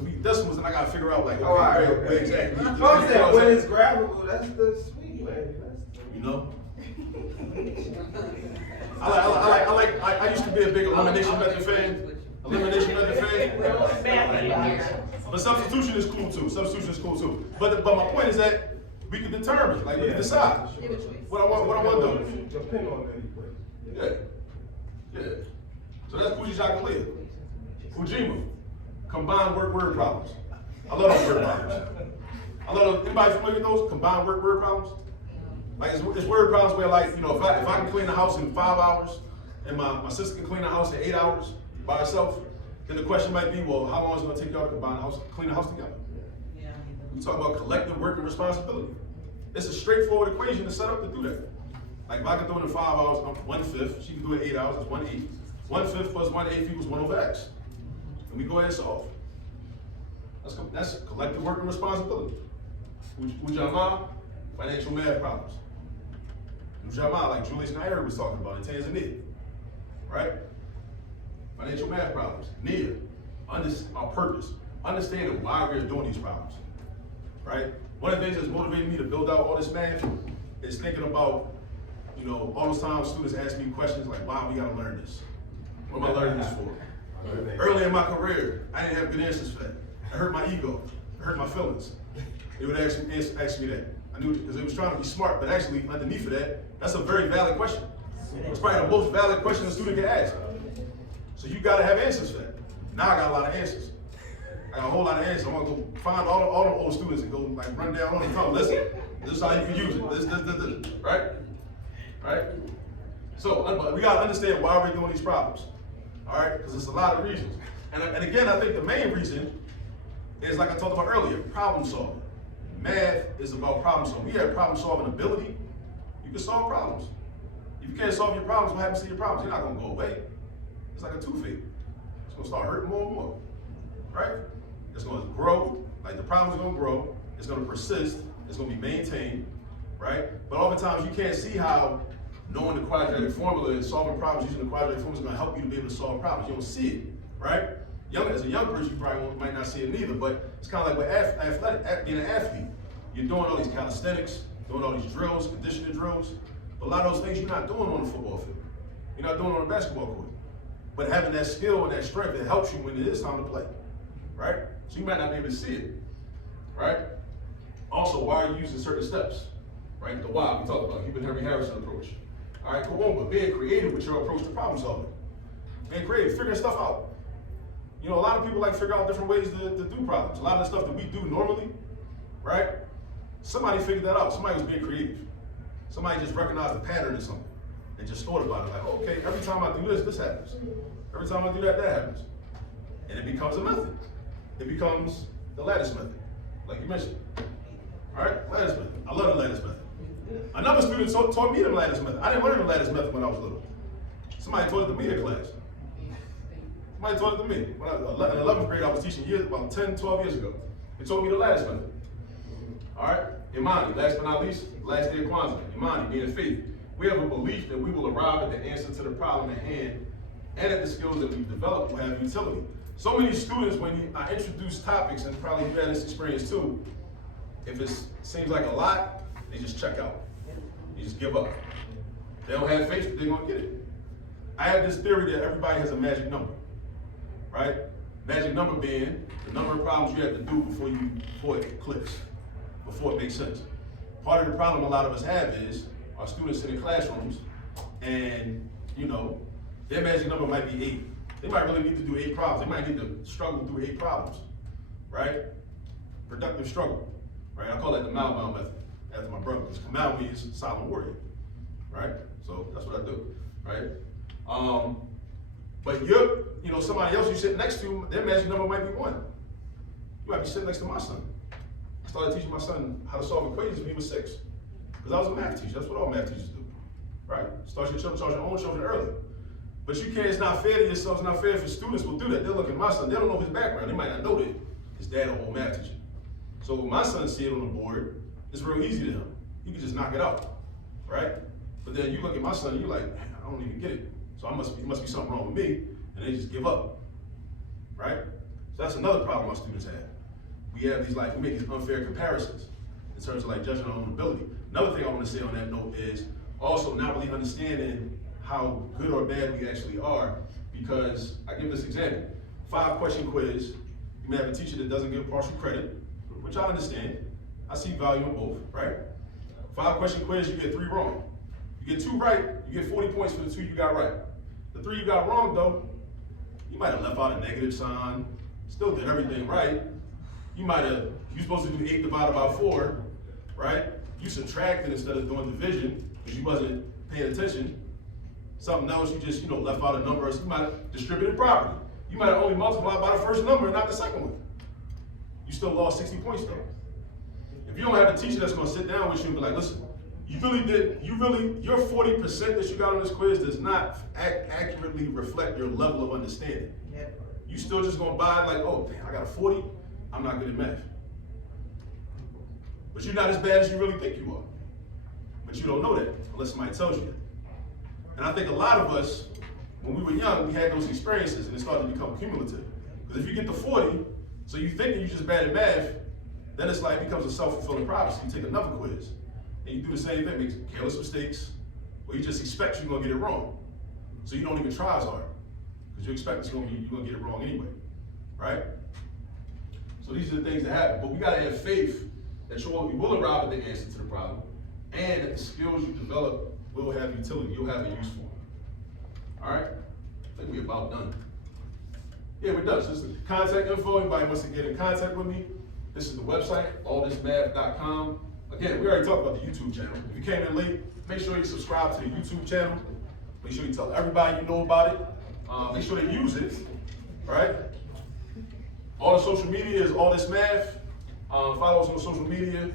then I gotta figure out like, okay, where exactly. I'm saying when it's graphable, that's the sweet way. You know? I used to be a big elimination method fan. But substitution is cool too. But my point is that we can determine, like we can decide what I want to do. Depend on that equation. Yeah. So that's Fuji Chakalia. Fujima. Combined word problems. I love those word problems. Anybody familiar with those? Combined word problems? Like it's word problems where like, you know, if I can clean the house in 5 hours and my sister can clean the house in 8 hours by herself, then the question might be, well, how long is it gonna take y'all to clean the house together? Yeah. We talk about collective work and responsibility. It's a straightforward equation to set up to do that. Like if I can do it in 5 hours, I'm 1/5. She can do it in 8 hours, it's 1/8. 1/5 plus 1/8 equals 1/x. And we go ahead and solve. That's collective work and responsibility. Ujamaa, financial math problems. Ujamaa, like Julius Nyerere was talking about in Tanzania, right? Financial math problems. Nia, our purpose, understanding why we're doing these problems, right? One of the things that's motivated me to build out all this math is thinking about, you know, all those times students ask me questions like, why we gotta learn this? What am I learning this for? Early in my career, I didn't have good answers for that. It hurt my ego, it hurt my feelings. They would ask me that. I knew it because they was trying to be smart, but actually underneath of that, that's a very valid question. It's probably the most valid question a student can ask. So you gotta have answers for that. Now I got a lot of answers. I got a whole lot of answers. I want to go find all the old students and go like run down on them. Listen, this is how you can use it. This, right? So, but we gotta understand why we're doing these problems. All right, because there's a lot of reasons. And again, I think the main reason is, like I talked about earlier, problem solving. Math is about problem solving. We have problem solving ability. You can solve problems. If you can't solve your problems, what happens to your problems? You're not gonna go away. It's like a toothache. It's gonna start hurting more and more, right? It's gonna grow, like the problem's gonna grow. It's gonna persist. It's gonna be maintained, right? But oftentimes you can't see how knowing the quadratic formula and solving problems using the quadratic formula is gonna help you to be able to solve problems. You don't see it, right? As a young person, you probably might not see it neither, but it's kind of like with being an athlete. You're doing all these calisthenics, doing all these drills, conditioning drills, but a lot of those things you're not doing on the football field. You're not doing on the basketball court. But having that skill and that strength, it helps you when it is time to play, right? So you might not be able to see it, right? Also, why are you using certain steps, right? The why, we talked about, Hubert Henry Harrison approach. All right, cool, but being creative with your approach to problem solving. Being creative, figuring stuff out. You know, a lot of people like to figure out different ways to do problems. A lot of the stuff that we do normally, right? Somebody figured that out. Somebody was being creative. Somebody just recognized a pattern or something and just thought about it. Like, okay, every time I do this, this happens. Every time I do that, that happens. And it becomes a method. It becomes the lattice method, like you mentioned. All right, lattice method. I love the lattice method. Another student taught me the lattice method. I didn't learn the lattice method when I was little. Somebody taught it to me in class. Somebody taught it to me. When in 11th grade, I was teaching about 10, 12 years ago. They taught me the lattice method. All right? Imani, last but not least, last day of Kwanzaa. Imani, being faith. We have a belief that we will arrive at the answer to the problem at hand, and that the skills that we've developed will have utility. So many students, when I introduce topics, and probably you've had this experience too, if it seems like a lot, they just check out. You just give up. They don't have faith that they're going to get it. I have this theory that everybody has a magic number. Right? Magic number being the number of problems you have to do before it clicks, before it makes sense. Part of the problem a lot of us have is our students sit in classrooms and, you know, their magic number might be 8. They might really need to do 8 problems. They might need to struggle through 8 problems, right? Productive struggle, right? I call that the Malbound method after my brother, because Kamal means silent warrior, right? So that's what I do, right? But somebody else you sit next to, their magic number might be 1. You might be sitting next to my son. I started teaching my son how to solve equations when he was 6. Because I was a math teacher. That's what all math teachers do. Right? Start your own children early. But you can't, it's not fair to yourself, it's not fair if students will do that. They'll look at my son, they don't know his background. They might not know that his dad a whole math teacher. So when my son see it on the board, it's real easy to him. He can just knock it out. Right? But then you look at my son and you're like, man, I don't even get it. So it must be something wrong with me, and they just give up, right? So that's another problem our students have. We make these unfair comparisons in terms of like judging our own ability. Another thing I want to say on that note is also not really understanding how good or bad we actually are, because I give this example. 5-question quiz, you may have a teacher that doesn't give partial credit, which I understand. I see value in both, right? 5-question quiz, you get 3 wrong. You get 2 right, you get 40 points for the 2 you got right. The 3 you got wrong though, you might have left out a negative sign, still did everything right. You're supposed to do 8 divided by 4, right? You subtracted instead of doing division because you wasn't paying attention. Something else, you just, left out a number, so you might have distributed properly. You might have only multiplied by the first number and not the second one. You still lost 60 points though. If you don't have a teacher that's gonna sit down with you and be like, listen, your 40% that you got on this quiz does not accurately reflect your level of understanding. Yep. You still just gonna buy it like, oh, damn, I got a 40, I'm not good at math. But you're not as bad as you really think you are. But you don't know that unless somebody tells you that. And I think a lot of us, when we were young, we had those experiences and it started to become cumulative. Because if you get to 40, so you think that you're just bad at math, then it's like it becomes a self-fulfilling prophecy. You take another quiz. And you do the same thing, make careless mistakes, or you just expect you're gonna get it wrong. So you don't even try as hard, because you expect you're gonna get it wrong anyway, right? So these are the things that happen, but we gotta have faith that you will arrive at the answer to the problem, and that the skills you develop will have utility, you'll have a use for them. All right? I think we're about done. Yeah, we're done. So this is the contact info. Anybody wants to get in contact with me, this is the website, allthismath.com. Again, we already talked about the YouTube channel. If you came in late, make sure you subscribe to the YouTube channel. Make sure you tell everybody you know about it. Make sure they use it, right? All the social media is All This Math. Follow us on social media.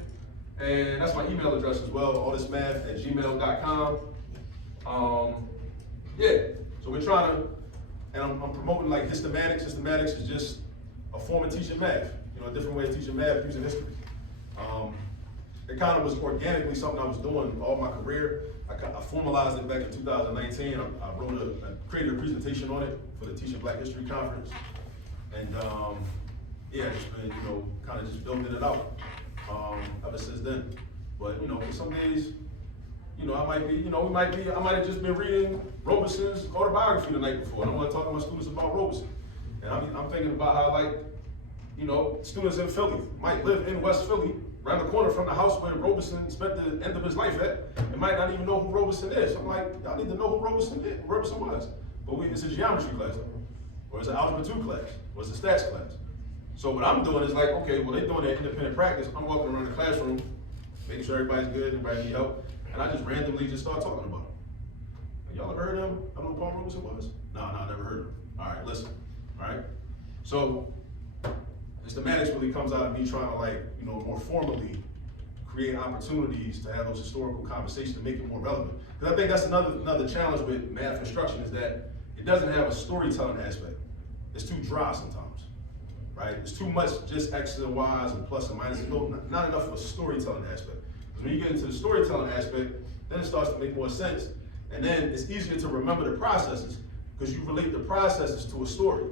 And that's my email address as well, allthismath@gmail.com. Yeah, so we're trying to, and I'm promoting like systematics. Systematics is just a form of teaching math, a different way of teaching math using history. It kind of was organically something I was doing all my career. I formalized it back in 2019. I created a presentation on it for the Teaching Black History Conference. And yeah, just been, kind of just building it out ever since then. But, some days, I might have just been reading Robeson's autobiography the night before. And I want to talk to my students about Robeson. And I'm thinking about how, students in Philly might live in West Philly, around the corner from the house where Robeson spent the end of his life at, and might not even know who Robeson is. So I'm like, y'all need to know who Robeson was. But it's a geometry class, or it's an Algebra 2 class, or it's a stats class. So what I'm doing is like, okay, well, they're doing that independent practice. I'm walking around the classroom, making sure everybody's good, everybody need help, and I just randomly just start talking about them. Y'all ever heard of him? I don't know who Paul Robeson was? No, I never heard of him. All right, listen, all right? So, systematics really comes out of me trying to more formally create opportunities to have those historical conversations to make it more relevant. Because I think that's another challenge with math instruction is that it doesn't have a storytelling aspect. It's too dry sometimes, right? It's too much just X's and Y's and plus and minus. Not enough of a storytelling aspect. Because when you get into the storytelling aspect, then it starts to make more sense. And then it's easier to remember the processes because you relate the processes to a story.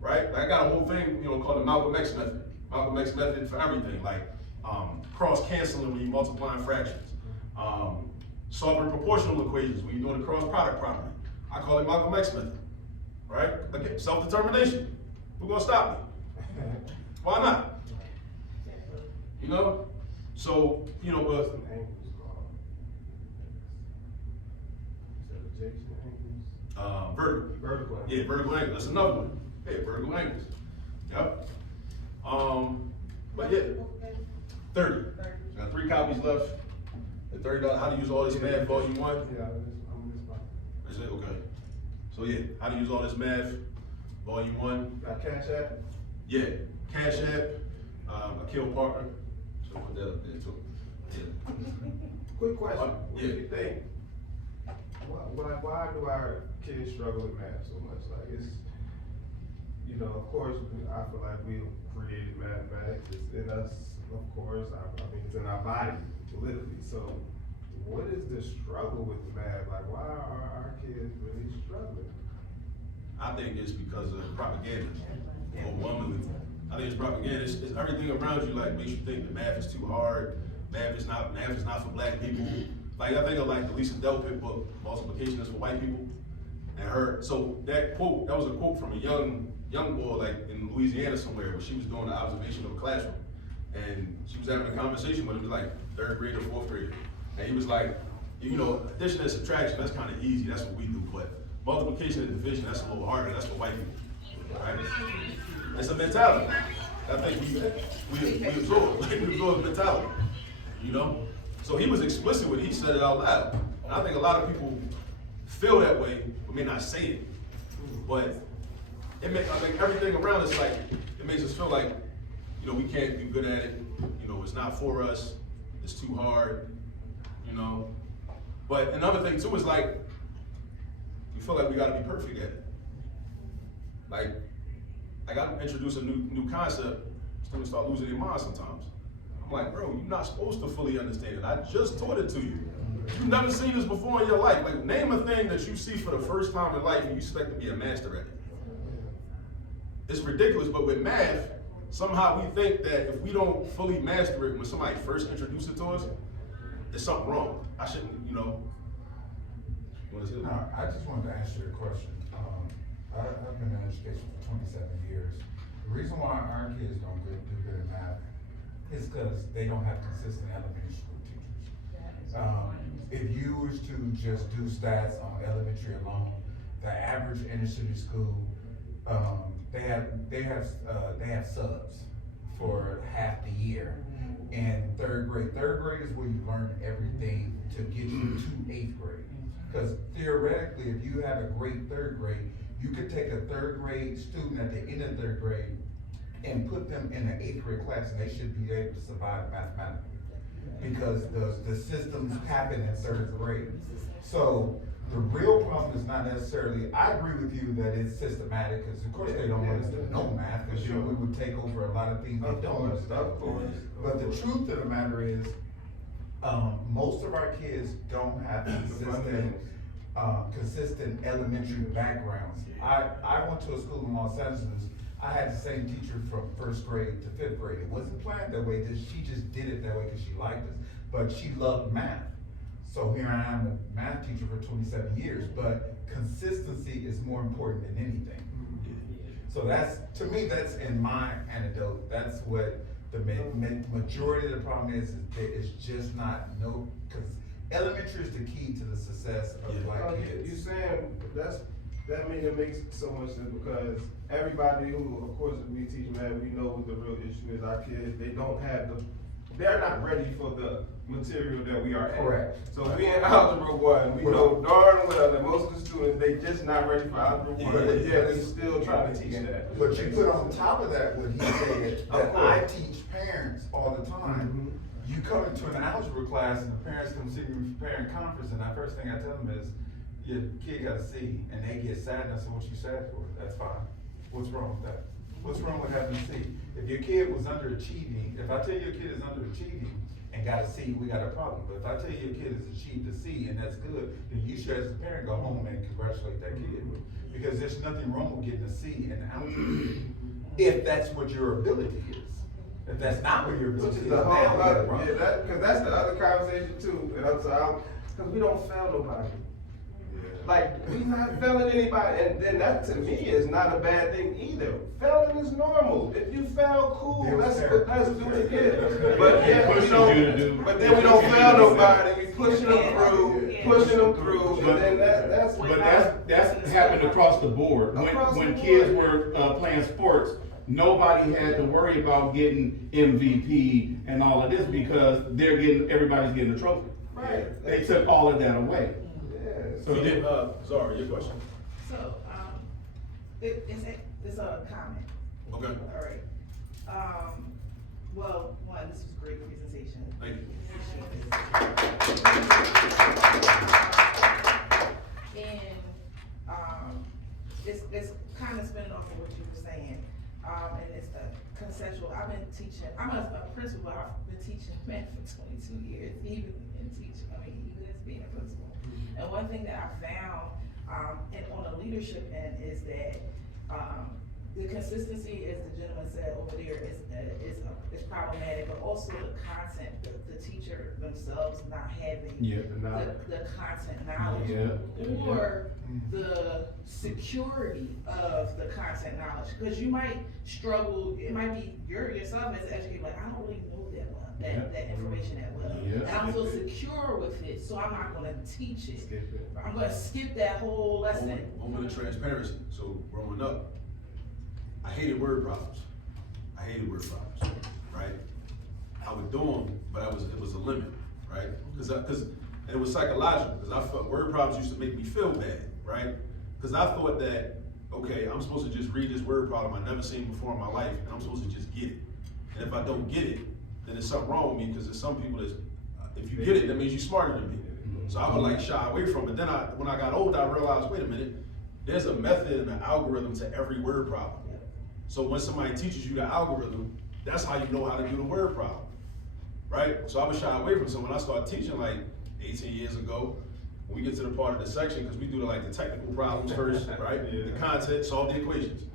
Right? I got a whole thing, called the Malcolm X method. Malcolm X method for everything, like cross-canceling when you're multiplying fractions, solving proportional equations when you're doing the cross-product property. I call it Malcolm X method, right? Again, self-determination. Who's gonna stop me? Why not? So, but vertical. Yeah, vertical angle. That's another one. Yeah, vertical angles. Yep. But yeah, 30. Got 3 copies left. The $30. How to use all this math, volume 1. Yeah, I'm this one. Is it okay? So yeah, how to use all this math, volume 1. Got Cash App? Yeah, Cash App. Akil Parker. So put that up there too. Yeah. Quick question. What do Yeah. you think? Why do our kids struggle with math so much? Like it's, of course, I feel like we created mathematics. It's in us, of course. I mean, it's in our body, literally. So, what is the struggle with math? Like, why are our kids really struggling? I think it's because of propaganda. Overwhelmingly, I think it's propaganda. It's everything around you like makes you think that math is too hard. Math is not for black people. Like I think of like the Lisa Delpit book, Multiplication is for White People, and so that was a quote from a young boy like in Louisiana somewhere where she was doing an observation of a classroom, and she was having a conversation with him, like 3rd grade or 4th grade, and he was like, addition and subtraction, that's kind of easy, that's what we do, but multiplication and division, that's a little harder, that's for white people, right? It's a mentality. I think we absorb, we absorb mentality, So he was explicit when he said it out loud. And I think a lot of people feel that way, but may not say it. But I think everything around us, like, it makes us feel like, we can't be good at it. It's not for us. It's too hard, But another thing too is like, we feel like we gotta be perfect at it. Like, I gotta introduce a new concept, students start losing their minds sometimes. I'm like, bro, you're not supposed to fully understand it. I just taught it to you. You've never seen this before in your life. Like, name a thing that you see for the first time in life and you expect to be a master at it. It's ridiculous, but with math, somehow we think that if we don't fully master it when somebody first introduced it to us, there's something wrong. I shouldn't, I just wanted to ask you a question. I've been in education for 27 years. The reason why our kids don't do good in math is because they don't have consistent elementary school teachers. If you was to just do stats on elementary alone, the average inner city school, they have subs for half the year. And 3rd grade is where you learn everything to get you to 8th grade. Because theoretically, if you have a great third grade, you could take a third grade student at the end of third grade and put them in an eighth grade class, and they should be able to survive mathematically. Because the systems happen in third grade. So the real problem is not necessarily, I agree with you that it's systematic, because of course they don't want us to know math, because we would take over a lot of things they don't understand. Of course. But the truth of the matter is, most of our kids don't have consistent elementary backgrounds. I went to a school in Los Angeles. I had the same teacher from first grade to fifth grade. It wasn't planned that way. She just did it that way because she liked us. But she loved math. So here I am, a math teacher for 27 years. But consistency is more important than anything. So that's, to me, that's in my anecdote. That's what the majority of the problem is it's just not because elementary is the key to the success of Black kids. You saying that means it makes so much sense because everybody who, of course, if we teach math, we know what the real issue is. Our kids, they're not ready for the material that we are at. Correct. So we in Algebra 1, we know darn well that most of the students, they just not ready for Algebra 1, but yeah, we still trying to teach that. But you put on top of that what he said, that I teach parents all the time. You come into an algebra class and the parents come see me for parent conference, and the first thing I tell them is, your kid got a C, and they get sad, and I said, what you sad for? That's fine. What's wrong with that? What's wrong with having a C? If your kid was underachieving, if I tell you your kid is underachieving and got a C, we got a problem. But if I tell you your kid has achieved a C and that's good, then you should as a parent go home and congratulate that kid. Because there's nothing wrong with getting a C in algebra if that's what your ability is. If that's not what your ability is, the whole now we got a other, problem. because that's the other conversation too, and because we don't fail nobody. Like, we not failing anybody, and then that to me is not a bad thing either. Failing is normal. If you fail, cool, let's do it again. But yeah, but then we don't fail nobody, we pushing them through, and then that's. But that's happened across the board. When kids were playing sports, nobody had to worry about getting MVP and all of this because everybody's getting a trophy. Right. They took all of that away. So then, Zara, your question. So, it's a comment. Okay. All right. Well, one, this was a great presentation. Thank you. And, it's kind of spinning off of what you were saying. And it's the conceptual, I'm a principal, I've been teaching math for 22 years, even as being a principal. And one thing that I found, and on the leadership end, is that the consistency, as the gentleman said over there, is problematic, but also the content, the teacher themselves not having the content knowledge or the security of the content knowledge. Because you might struggle, it might be yourself as an educator, like, I don't really know that well. That information that well. And I feel secure with it, so I'm not gonna teach it. I'm gonna skip that whole lesson. Moment of transparency. So growing up, I hated word problems. Right? I would do them, but it was a limit, right? Because it was psychological, because I felt word problems used to make me feel bad, right? Because I thought that, okay, I'm supposed to just read this word problem I've never seen before in my life, and I'm supposed to just get it. And if I don't get it, then there's something wrong with me, because there's some people that, if you get it, that means you're smarter than me. So I would shy away from it. Then when I got older, I realized, wait a minute, there's a method and an algorithm to every word problem. So when somebody teaches you the algorithm, that's how you know how to do the word problem, right? So I would shy away from it. So when I started teaching 18 years ago, when we get to the part of the section, because we do the technical problems first, right? The content, solve the equations.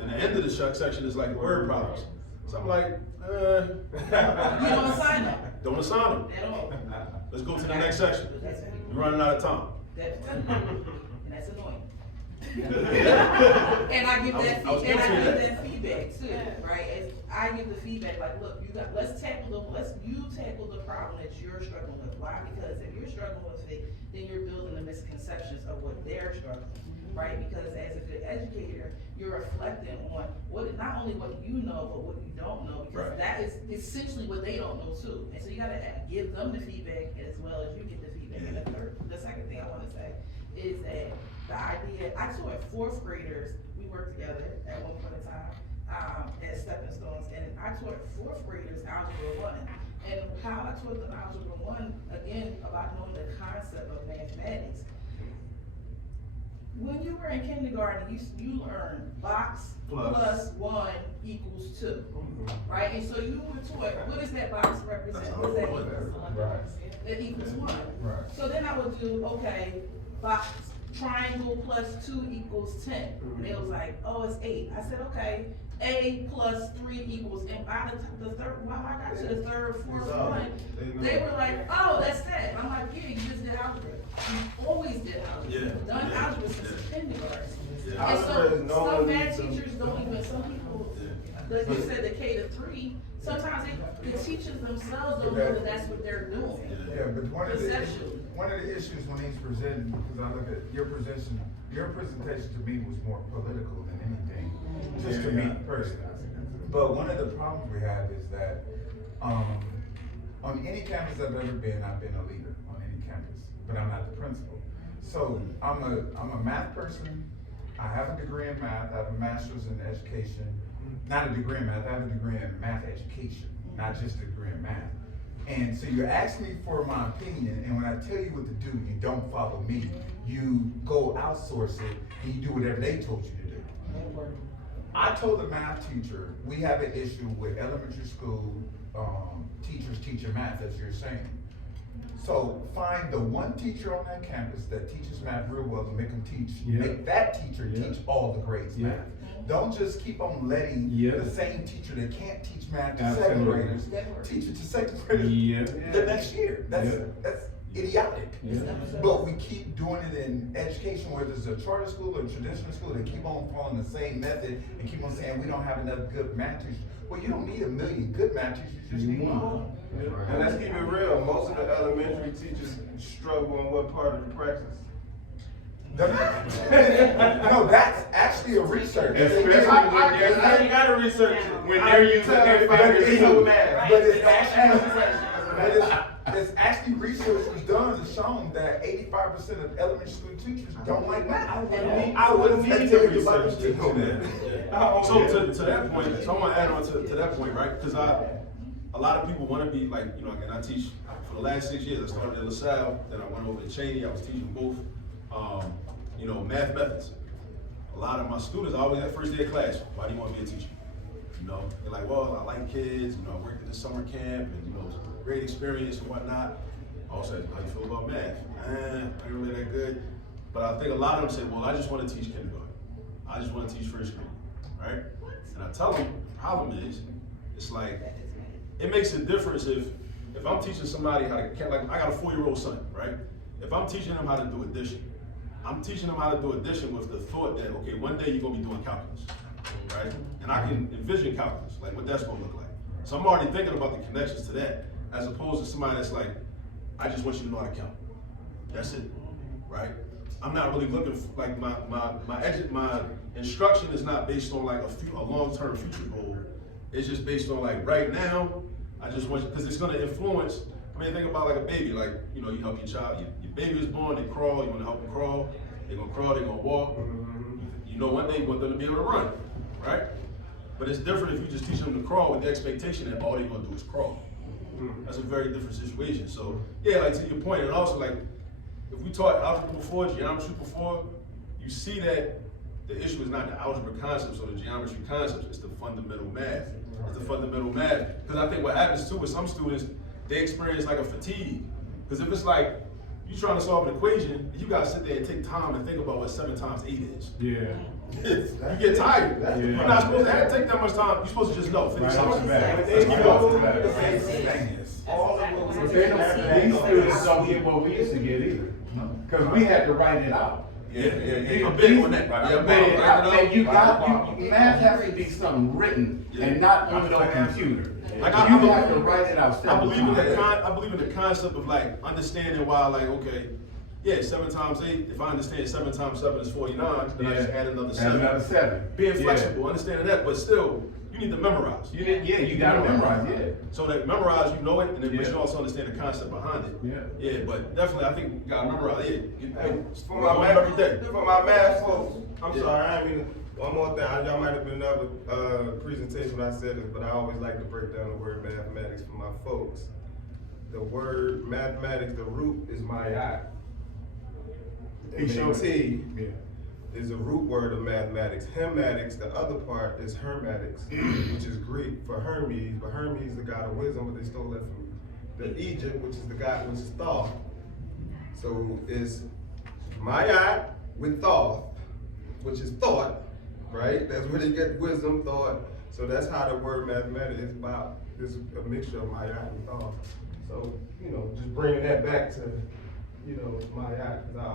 And the end of the section is the word problems. So I'm like, You don't assign them. Don't assign them. At all. Let's go to the next section. We're running out of time. And that's annoying. And I give that feedback too, right? As I give the feedback, look, let's you tackle the problem that you're struggling with. Why? Because if you're struggling with it, then you're building the misconceptions of what they're struggling with, right? Because as a good educator, you're reflecting on not only what you know, but what you don't know, because that is essentially what they don't know too. And so you gotta give them the feedback as well as you get the feedback. And the second thing I wanna say is that the idea, I taught fourth graders, we worked together at one point in time, as stepping stones, and I taught fourth graders Algebra 1. And how I taught them Algebra 1, again, about knowing the concept of mathematics. When you were in kindergarten, you learned box plus 1 equals 2, right? And so you were taught, what does that box represent? What does that equal? Right. It equals 1. Right. So then I would do, okay, box, triangle plus 2 equals 10. And it was like, oh, it's 8. I said, okay, A plus 3 equals, and by the third, when I got to the third, fourth one, they were like, oh, that's that. I'm like, yeah, you just did algebra. You always did algebra. Yeah. You've done algebra since kindergarten. Yeah. And Algebra so, is no some one math needs teachers don't even, some people, like you said, the K to 3, sometimes the teachers themselves don't know that that's what they're doing. Yeah, but Conceptually. one of the issues when he's presenting, because I look at your presentation to me was more political than anything, just to me personally. But one of the problems we have is that, on any campus I've ever been, I've been a leader on any campus, but I'm not the principal. So I'm a math person. I have a degree in math. I have a master's in education. Not a degree in math. I have a degree in math education, not just a degree in math. And so you ask me for my opinion, and when I tell you what to do, you don't follow me. You go outsource it, and you do whatever they told you to do. I told the math teacher, we have an issue with elementary school teachers teaching math, as you're saying. So find the one teacher on that campus that teaches math real well and make them teach, make that teacher teach all the grades math. Don't just keep on letting the same teacher that can't teach math to second graders teach it to second graders the next year. That's idiotic. But we keep doing it in education, whether it's a charter school or a traditional school, they keep on following the same method and keep on saying we don't have enough good math teachers. Well, you don't need a million good math teachers, you just need one. And let's keep it real, most of the elementary teachers struggle on what part of the practice? No, that's actually a research. Especially You gotta research it. when they're using math. But it's actually research was done and shown that 85% of elementary school teachers don't like math. I wouldn't need to research to know that. So to that point, so I want to add on to that point, right? Because a lot of people want to be like, you know, and I teach for the last 6 years. I started at LaSalle, then I went over to Cheney. I was teaching both, you know, math methods. A lot of my students, I always had first day of class. Why do you want to be a teacher? You know, they're like, well, I like kids. You know, I worked at the summer camp, and you know, it's a great experience and whatnot. I also said, how you feel about math? I ain't really that good. But I think a lot of them say, well, I just want to teach kindergarten. I just want to teach first grade, right? And I tell them, the problem is, it's like, it makes a difference if I'm teaching somebody how to, like I got a 4-year-old son, right? If I'm teaching them how to do addition, I'm teaching them how to do addition with the thought that, okay, one day you're gonna be doing calculus, right? And I can envision calculus, like what that's gonna look like. So I'm already thinking about the connections to that, as opposed to somebody that's like, I just want you to know how to count. That's it, right? I'm not really looking for, like my instruction is not based on like a long-term future goal. It's just based on like right now, I just want you, because it's gonna influence. I mean, think about like a baby, like, you know, you help your child, your baby is born, they crawl, you wanna help them crawl, they're gonna walk. You know, one day you want them to be able to run, right? But it's different if you just teach them to crawl with the expectation that all they're gonna do is crawl. That's a very different situation. So, yeah, like to your point, and also like, if we taught algebra before, geometry before, you see that the issue is not the algebra concepts or the geometry concepts, it's the fundamental math. It's the fundamental math. Because I think what happens too with some students, they experience like a fatigue. Because if it's like, you're trying to solve an equation, you gotta sit there and take time and think about what 7 times 8 is. Yeah. You get tired. You're not supposed to take that much time. You're supposed to just know. Finish something. All of what But these students don't get what we used to get either. Because we had to write it out. I'm big on that. And you got, math has to be something written and not on no computer. Like you have to write it out. I believe in the concept of like understanding why, like, okay, yeah, 7 times 8. If I understand 7 times 7 is 49, then I just add another 7. Another 7. Being flexible, understanding that, but still, You need to memorize. You gotta memorize, yeah. So that memorize, you know it, and then but Yeah. you also understand the concept behind it. Yeah. Yeah, but definitely, I think you gotta memorize it. For my every day. for my math folks, I'm Yeah. sorry, I ain't mean, one more thing, y'all might have been another, presentation when I said this, but I always like to break down the word mathematics for my folks. The word mathematics, the root is mayat. He showed T Yeah. is a root word of mathematics. Hematics, the other part is hermetics, which is Greek for Hermes, but Hermes is the god of wisdom, but they stole that from the Egypt, which is the god, which is Thoth. So it's Mayat with Thoth, which is thought, right? That's where they get wisdom, thought. So that's how the word mathematics is about. It's a mixture of Mayat and Thoth. So, just bringing that back to, Mayat, because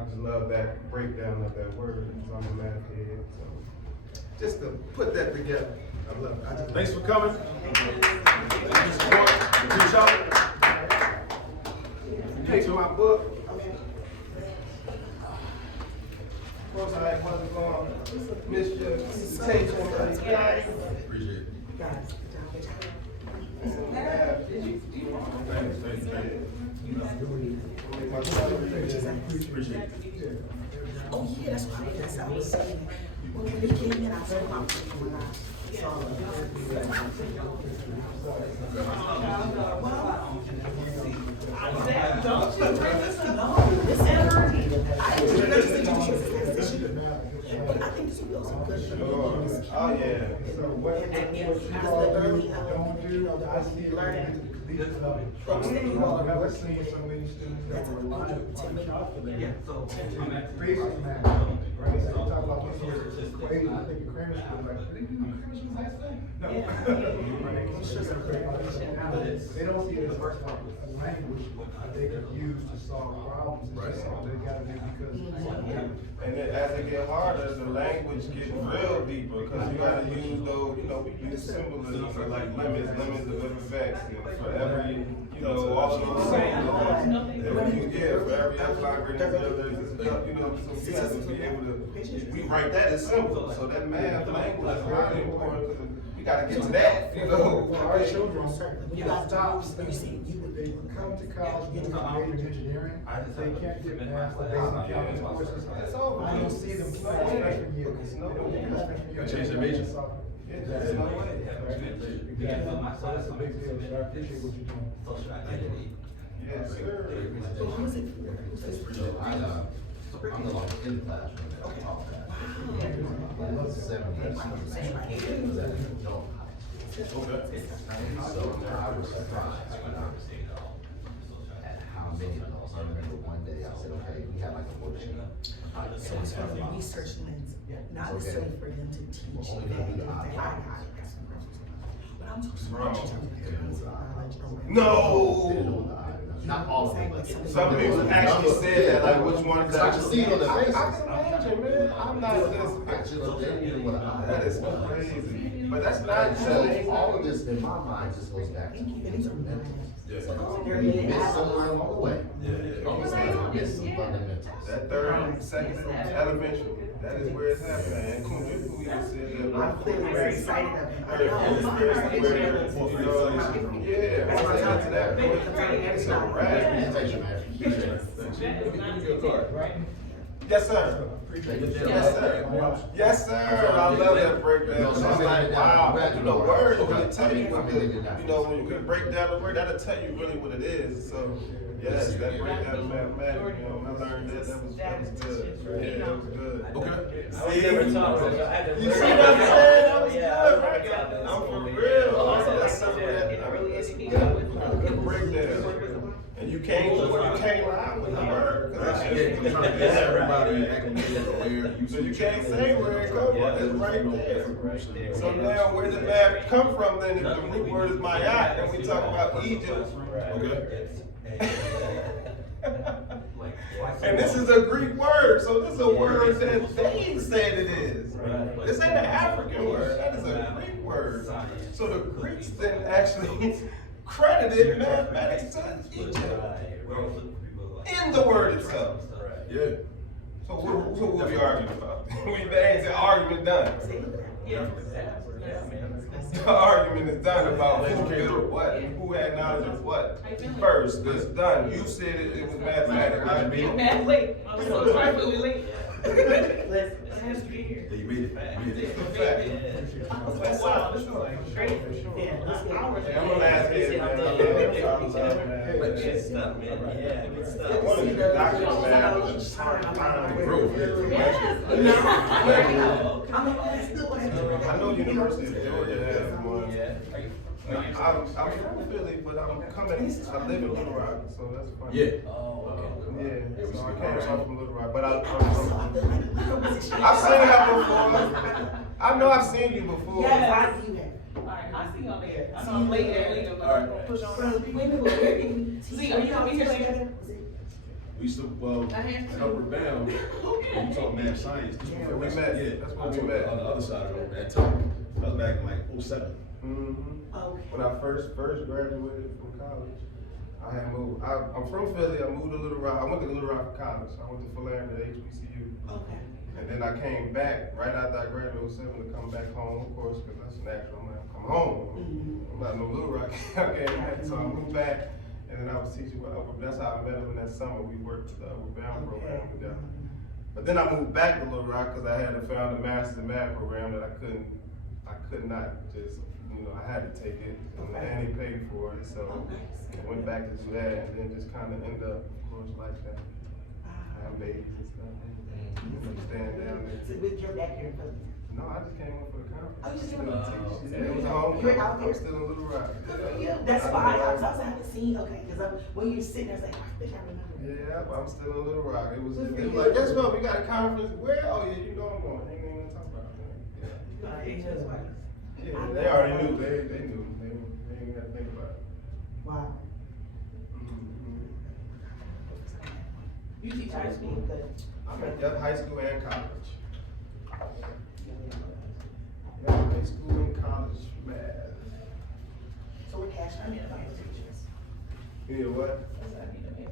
I just love that breakdown of that word, because I'm a math head. So just to put that together, I love it. Thanks for coming. Thanks for support. Good job. Take my book. Of course, I wasn't going to miss your presentation. Appreciate it. Appreciate it. Oh, yeah, that's what I was saying. When they came in, I said, I'm going Don't you bring this along? Listen, I was registered to this issue, but I think this will be also good for me. Oh, yeah. Because the early, the learning. Folks that you all are working with, that's a good to me. Basic math, right? So you talk about this here, equation, I think in grammar school, like, did they do grammar school high school? No. They don't see it as a language that they could use to solve problems. It's just something they gotta do because. And then as it get harder, the language gets real deeper, because you gotta use those, we use symbolism for like limits of effects, for every, all of those laws. And for every epsilon greater than zero, there's this, so we have to be able to, we write that as symbols, so that math language is really important, because we gotta get to that, Our children, You got stop, to, you see, you would they come to college with a major in engineering, they can't get past the basic calculus courses, it's over. I don't see them playing freshman year. They don't get past freshman year. Change their major. There's no way. So that's a big deal, so I appreciate what you're doing. Social identity. Yes, sir. so who's it for? Who's this for? So I'm the longest in the classroom that I taught that. 7 years. No. So I was surprised when I was at how many of those. I remember one day I said, okay, we have like a worksheet. So it's from a research lens, not necessarily for them to teach. But I'm talking about No! Not all of them. Some people actually said that, like, which one is I can see it on their faces. I can imagine, man. I'm not this. Actually, they knew what I That is crazy. But that's not So all of this in my mind just goes back to fundamentals. We missed somewhere along the way. We missed some fundamentals. that third, second, elementary. That is where it's happening. And Kunju even said that. I'm clearly very excited of it. I know. Yeah, once I got to that point, it's a wrap. Presentation, man. Give me a card. Yes, sir. Yes, sir. Yes, sir. I love that breakdown. So I'm like, wow, words really tell you what when you break down the word, that'll tell you really what it is. So, yes, that breakdown of mathematics, when I learned that, that was good. Yeah, that was good. Okay. See, you see what I'm saying? That was good, right? I'm for real. That's something that's good breakdown. And you came around with the word. Everybody acclimated, aware. So you can't say where it comes from, it's right there. So now where did math come from then? If the root word is mayat, and we talk about Egypt. Okay. And this is a Greek word, so this is a word that they said it is. This ain't an African word, that is a Greek word. So the Greeks then actually credited mathematics to Egypt in the word itself. Yeah. So what we arguing about? There ain't an argument done. The argument is done about who built what, and who had knowledge of what. First, it's done. You said it was mathematics. I mean, Mad late, I'm so trifling late. Listen. It has to be here. Yeah, you made it. it's a fact. Wow, this is like great. Yeah, let's get ours. I'm a math kid, man. I love math. Good stuff, man. Yeah, good I stuff. wanted to be a doctor of math. I know University of Georgia has one. I'm from Philly, but I live in Little Rock, so that's funny. Yeah. Yeah, so I came from Little Rock, but I've seen her before. I know I've seen you before. Yes, I see that. Alright, I see y'all later. I know I'm late later, but I'm gonna push on. See, are you coming here together? We used to, well, in Upward Bound, when you talk math science, this Yeah, was, we met. yeah, That's I when we took met. on the other side of it, that time, that was back in like '07. Okay. When I first graduated from college, I had moved. I'm from Philly. I moved to Little Rock. I went to Little Rock for college. I went to Philander at HBCU. Okay. And then I came back right after I graduated in '07 to come back home, of course, because that's natural. I'm gonna come home. I'm not no Little Rock. I came back, so I moved back, and then I was teaching with Upward. That's how I met him in that summer. We worked the Upward Bound program together. But then I moved back to Little Rock because I had found a master's in math program that I could not just, I had to take it, and he paid for it, so I went back to do that, and then just kind of ended up, of course, like that. I have babies and stuff. Stand down there. So with your back here in Philly. No, I just came up for the conference. Oh, you just came Still up? teach. Yeah, it was a home. You're out there? I'm still in Little Rock. Good for you. That's why I haven't seen, okay, because when you're sitting there, it's like, I think I remember. Yeah, but I'm still in Little Rock. It was like, guess what? We got a conference. Where? Oh yeah, you know I'm going. Ain't even gonna talk about it. Yeah, they already knew. They knew. They ain't even got to think about it. Wow. You teach high school? Good. Yep, high school and college. Yeah, high school and college math. So we're cash. I need a math teacher. You know what? I need a math